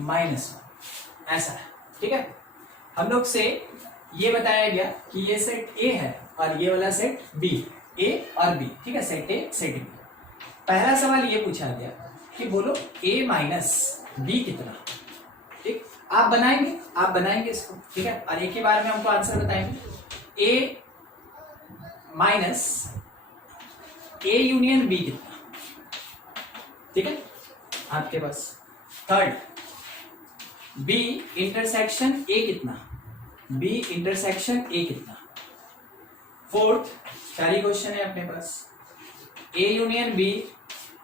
-1, ऐसा है, ठीक है। हम लोग से ये बताया गया कि ये सेट ए है और ये वाला सेट बी, ए और बी, ठीक है, सेट ए सेट बी। पहला सवाल ये पूछा गया कि बोलो a माइनस बी कितना, ठीक। आप बनाएंगे इसको, ठीक है, और एक ही बार में हमको आंसर बताएंगे। a minus a union B कितना, ठीक है, आपके पास। थर्ड, b इंटरसेक्शन a कितना, b इंटरसेक्शन a कितना। फोर्थ, 4 ही क्वेश्चन है अपने पास, a union b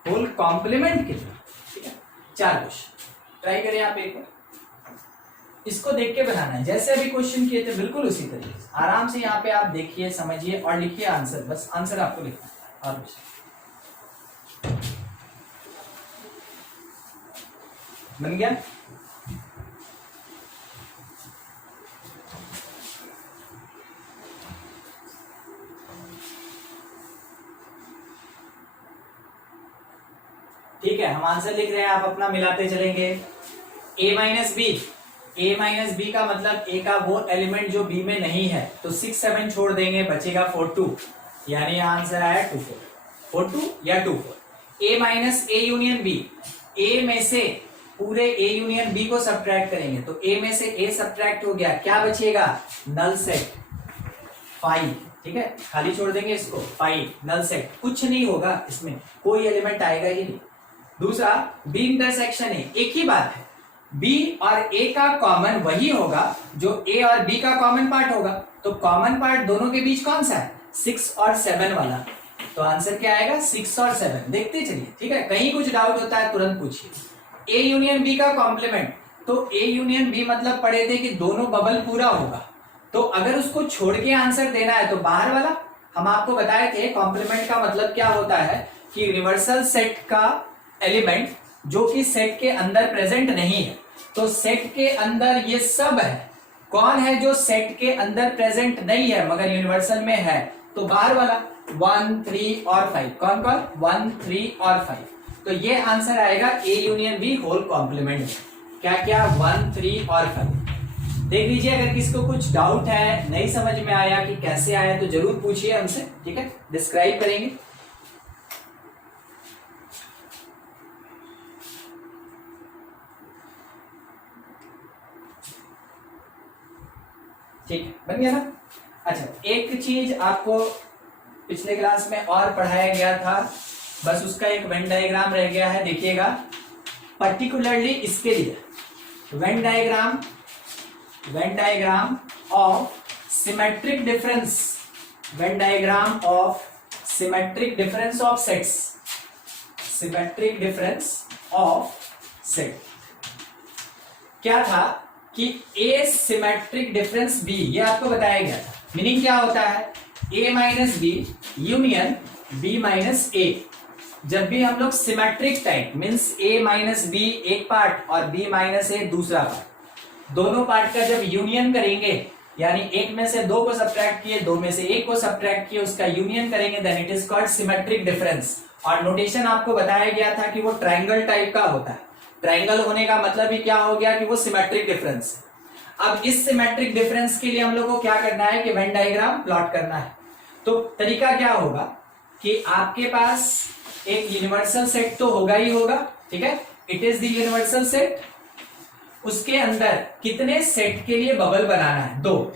whole complement कितना, ठीक है, 4 क्वेश्चन। ट्राई करें आप एक बार, इसको देख के बनाना है, जैसे अभी क्वेश्चन किए थे बिल्कुल उसी तरीके से। आराम से यहाँ पे आप देखिए, समझिए और लिखिए आंसर, बस आंसर आपको लिखना है और कुछ। बन गया? ठीक है, हम आंसर लिख रहे हैं, आप अपना मिलाते चलेंगे। a माइनस बी का मतलब a का वो एलिमेंट जो b में नहीं है, तो 6, 7 छोड़ देंगे, बचेगा 4, 2, यानी आंसर आया 2, 4, 4, 2 या 2, 4। a minus a union b, a में से पूरे a यूनियन b को सब्ट्रैक्ट करेंगे, तो a में से a सब्ट्रैक्ट हो गया, क्या बचेगा, नल सेट 5, ठीक है, खाली छोड़ देंगे इसको, 5 नल सेट, कुछ नहीं होगा इसमें, कोई एलिमेंट आएगा ही नहीं। दूसरा, b इंटरसेक्शन है, एक ही बात है, b और a का कॉमन वही होगा जो a और b का कॉमन पार्ट होगा, तो कॉमन पार्ट दोनों के बीच कौन सा है, 6 और 7 वाला, तो आंसर क्या आएगा, 6 और 7। देखते चलिए, ठीक है, कहीं कुछ डाउट होता है तुरंत पूछिए। a यूनियन b का कॉम्प्लीमेंट, तो a यूनियन b मतलब पढ़े थे कि दोनों बबल पूरा होगा, तो अगर उसको छोड़ के आंसर देना है तो बाहर वाला, हम आपको बताए थे कॉम्प्लीमेंट का मतलब क्या होता है कि यूनिवर्सल सेट का एलिमेंट जो कि सेट के अंदर प्रेजेंट नहीं है, तो सेट के अंदर ये सब है, कौन है जो सेट के अंदर प्रेजेंट नहीं है मगर यूनिवर्सल में है, तो बाहर वाला। 1 3 और 5, कौन कौन 1 3 और 5। तो ये आंसर आएगा A union B whole complement में। क्या क्या 1 3 और 5। देख लीजिए, अगर किसको कुछ डाउट है, नहीं समझ में आया कि कैसे आया, तो जरूर पूछिए हमसे, ठीक है, डिस्क्राइब करेंगे। ठीक है, बन गया ना। अच्छा, एक चीज आपको पिछले क्लास में और पढ़ाया गया था, बस उसका एक वेन डायग्राम रह गया है, देखिएगा। पर्टिकुलरली इसके लिए Venn diagram of symmetric difference, Venn diagram of symmetric difference of sets, symmetric difference of set. क्या था कि ए सिमेट्रिक डिफरेंस बी, ये आपको बताया गया था। मीनिंग क्या होता है, A minus B union B minus A. जब भी हम लोग symmetric type means A minus B एक पार्ट और बी माइनस ए दूसरा पार्ट, दोनों पार्ट का जब यूनियन करेंगे, यानी एक में से दो को सब्ट्रैक्ट किए, दो में से एक को सब्ट्रैक्ट किए, उसका यूनियन करेंगे, then it is called symmetric difference. और नोटेशन आपको बताया गया था कि वो ट्रायंगल टाइप का होता है। ट्रायंगल होने का मतलब ही क्या हो गया कि वो सिमेट्रिक डिफरेंस है। अब इस सिमेट्रिक डिफरेंस के लिए हम लोग को क्या करना है कि वेन डायग्राम प्लॉट करना है। तो तरीका क्या होगा कि आपके पास एक यूनिवर्सल सेट तो होगा ही होगा, ठीक है, it is the universal set. उसके अंदर कितने सेट के लिए बबल बनाना है, 2।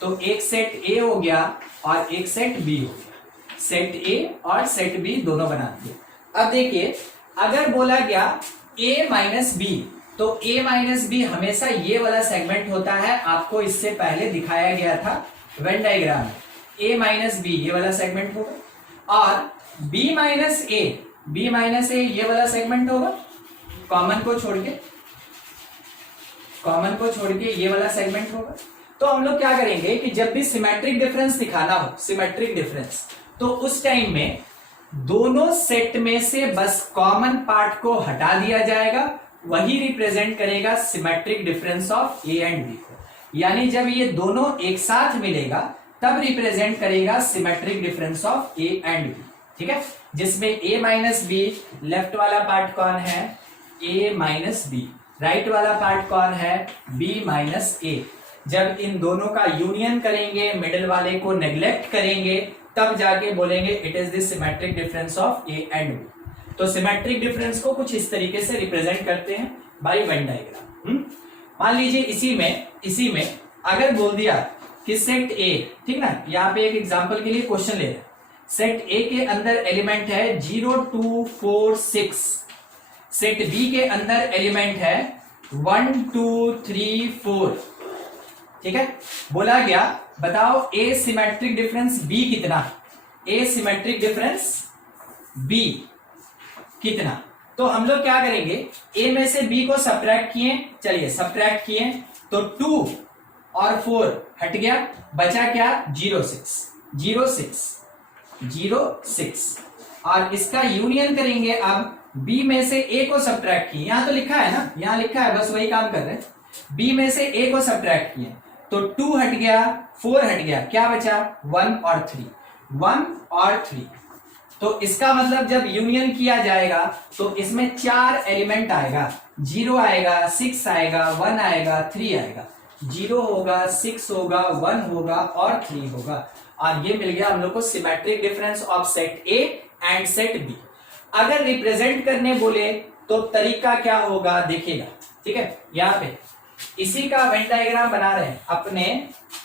तो एक सेट ए हो गया और एक सेट बी हो गया, सेट ए और सेट बी दोनों बना दिए। अब देखिए, अगर बोला गया ए माइनस बी, तो ए माइनस बी हमेशा ये वाला सेगमेंट होता है, आपको इससे पहले दिखाया गया था वेन डायग्राम में। ए माइनस बी ये वाला सेगमेंट होगा, और बी माइनस ए ये वाला सेगमेंट होगा, कॉमन को छोड़ के ये वाला सेगमेंट होगा। तो हम लोग क्या करेंगे कि जब भी सिमेट्रिक डिफरेंस दिखाना हो, सिमेट्रिक डिफरेंस, तो उस टाइम में दोनों सेट में से बस कॉमन पार्ट को हटा दिया जाएगा, वही रिप्रेजेंट करेगा symmetric difference of A and B को। यानी जब ये दोनों एक साथ मिलेगा तब रिप्रेजेंट करेगा symmetric difference of A and B, ठीक है, जिसमें ए माइनस बी, लेफ्ट वाला पार्ट कौन है, ए माइनस बी, राइट वाला पार्ट कौन है, बी माइनस ए। जब इन दोनों का यूनियन करेंगे, मिडिल वाले को नेग्लेक्ट करेंगे, तब जाके बोलेंगे it is the symmetric difference of A and B. तो सिमेट्रिक डिफरेंस को कुछ इस तरीके से रिप्रेजेंट करते हैं बाय वेन डायग्राम। मान लीजिए इसी में अगर बोल दिया कि सेट ए, ठीक ना, यहाँ पे एक एग्जांपल के लिए क्वेश्चन ले रहे हैं, सेट ए के अंदर एलिमेंट है 0 2 4 6, सेट बी के अंदर एलिमेंट है 1 2 3 4, ठीक है। बोला गया बताओ ए सिमेट्रिक डिफरेंस बी कितना, ए सिमेट्रिक डिफरेंस बी कितना। तो हम लोग क्या करेंगे, ए में से बी को सब्ट्रैक्ट किए, चलिए सब्ट्रैक्ट किए, तो 2 और 4 हट गया, बचा क्या 0 6 और इसका यूनियन करेंगे। अब बी में से ए को सब्ट्रैक्ट किए, यहां तो लिखा है ना, यहां लिखा है, बस वही काम कर रहे हैं। बी में से ए को सब्ट्रैक्ट किए तो 2 हट गया, 4 हट गया, क्या बचा 1 और 3। तो इसका मतलब जब यूनियन किया जाएगा तो इसमें 4 एलिमेंट आएगा, 0 आएगा, 6 आएगा, 1 आएगा, 3 आएगा, 0 होगा, 6 होगा, 1 होगा और 3 होगा। और ये मिल गया हम लोग को symmetric difference of set A and set B. अगर रिप्रेजेंट करने बोले तो तरीका क्या होगा देखिएगा, ठीक है। यहाँ पे इसी का वेन डायग्राम बना रहे हैं, अपने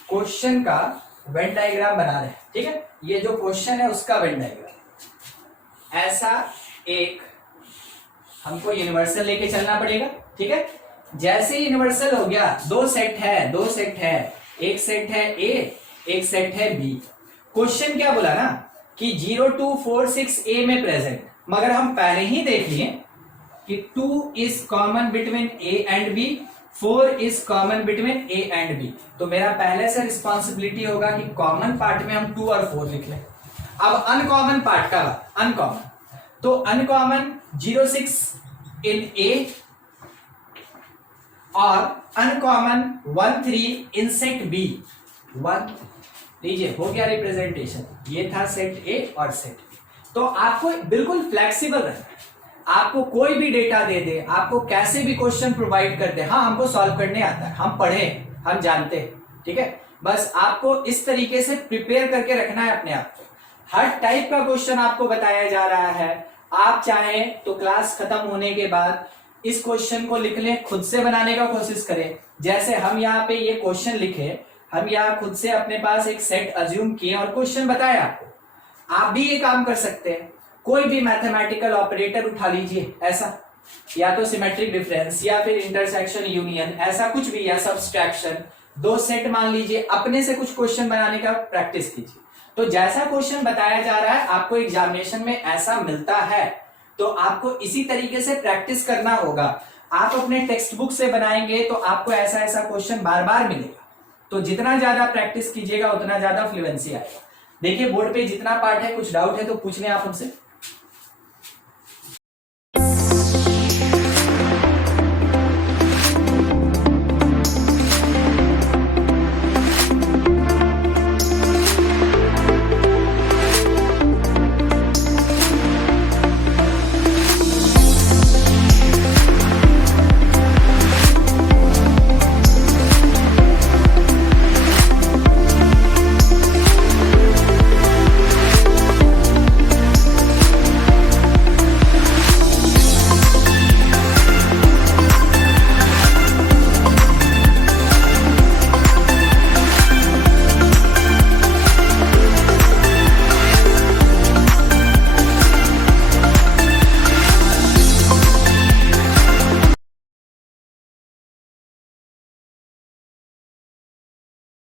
क्वेश्चन का वेन डायग्राम बना रहे हैं, ठीक है। ये जो क्वेश्चन है उसका वेन डायग्राम, ऐसा एक हमको यूनिवर्सल लेके चलना पड़ेगा, ठीक है। जैसे यूनिवर्सल हो गया, दो सेट है, एक सेट है ए, एक सेट है बी। क्वेश्चन क्या बोला ना कि 0 2 4 6 ए में प्रेजेंट, मगर हम पहले ही देख लिए कि 2 is common between A and B, 4 is common between A and B. तो मेरा पहले से रिस्पॉन्सिबिलिटी होगा कि कॉमन पार्ट में हम 2 और 4 लिख लें। अब अनकॉमन पार्ट का, अनकॉमन, तो अनकॉमन 0 6 इन ए और अनकॉमन 1 3 इन सेट बी, 1 लीजिए हो गया रिप्रेजेंटेशन, ये था सेट ए और सेट बी। तो आपको बिल्कुल फ्लेक्सिबल रहना है, आपको कोई भी डेटा दे दे, आपको कैसे भी क्वेश्चन प्रोवाइड कर दे, हाँ हमको सॉल्व करने आता है, हम पढ़े, हम जानते हैं, ठीक है। बस आपको इस तरीके से प्रिपेयर करके रखना है अपने आप को। हर टाइप का क्वेश्चन आपको बताया जा रहा है। आप चाहें तो क्लास खत्म होने के बाद इस क्वेश्चन को लिख लें, खुद से बनाने का कोशिश करें। जैसे हम यहाँ पे ये क्वेश्चन लिखे, हम यहाँ खुद से अपने पास एक सेट अज्यूम किए और क्वेश्चन बताया आपको। आप भी ये काम कर सकते हैं, कोई भी मैथमेटिकल ऑपरेटर उठा लीजिए ऐसा, या तो सिमेट्रिक डिफरेंस या फिर इंटरसेक्शन यूनियन, ऐसा कुछ भी, या सब्सट्रैक्शन, दो सेट मान लीजिए, अपने से कुछ क्वेश्चन बनाने का प्रैक्टिस कीजिए। तो जैसा क्वेश्चन बताया जा रहा है आपको एग्जामिनेशन में ऐसा मिलता है, तो आपको इसी तरीके से प्रैक्टिस करना होगा। आप अपने टेक्स्ट बुक से बनाएंगे तो आपको ऐसा ऐसा क्वेश्चन बार बार मिलेगा। तो जितना ज्यादा प्रैक्टिस कीजिएगा उतना ज्यादा फ्लुएंसी आएगा। देखिए बोर्ड पे जितना पार्ट है, कुछ डाउट है तो पूछ लें आप हमसे।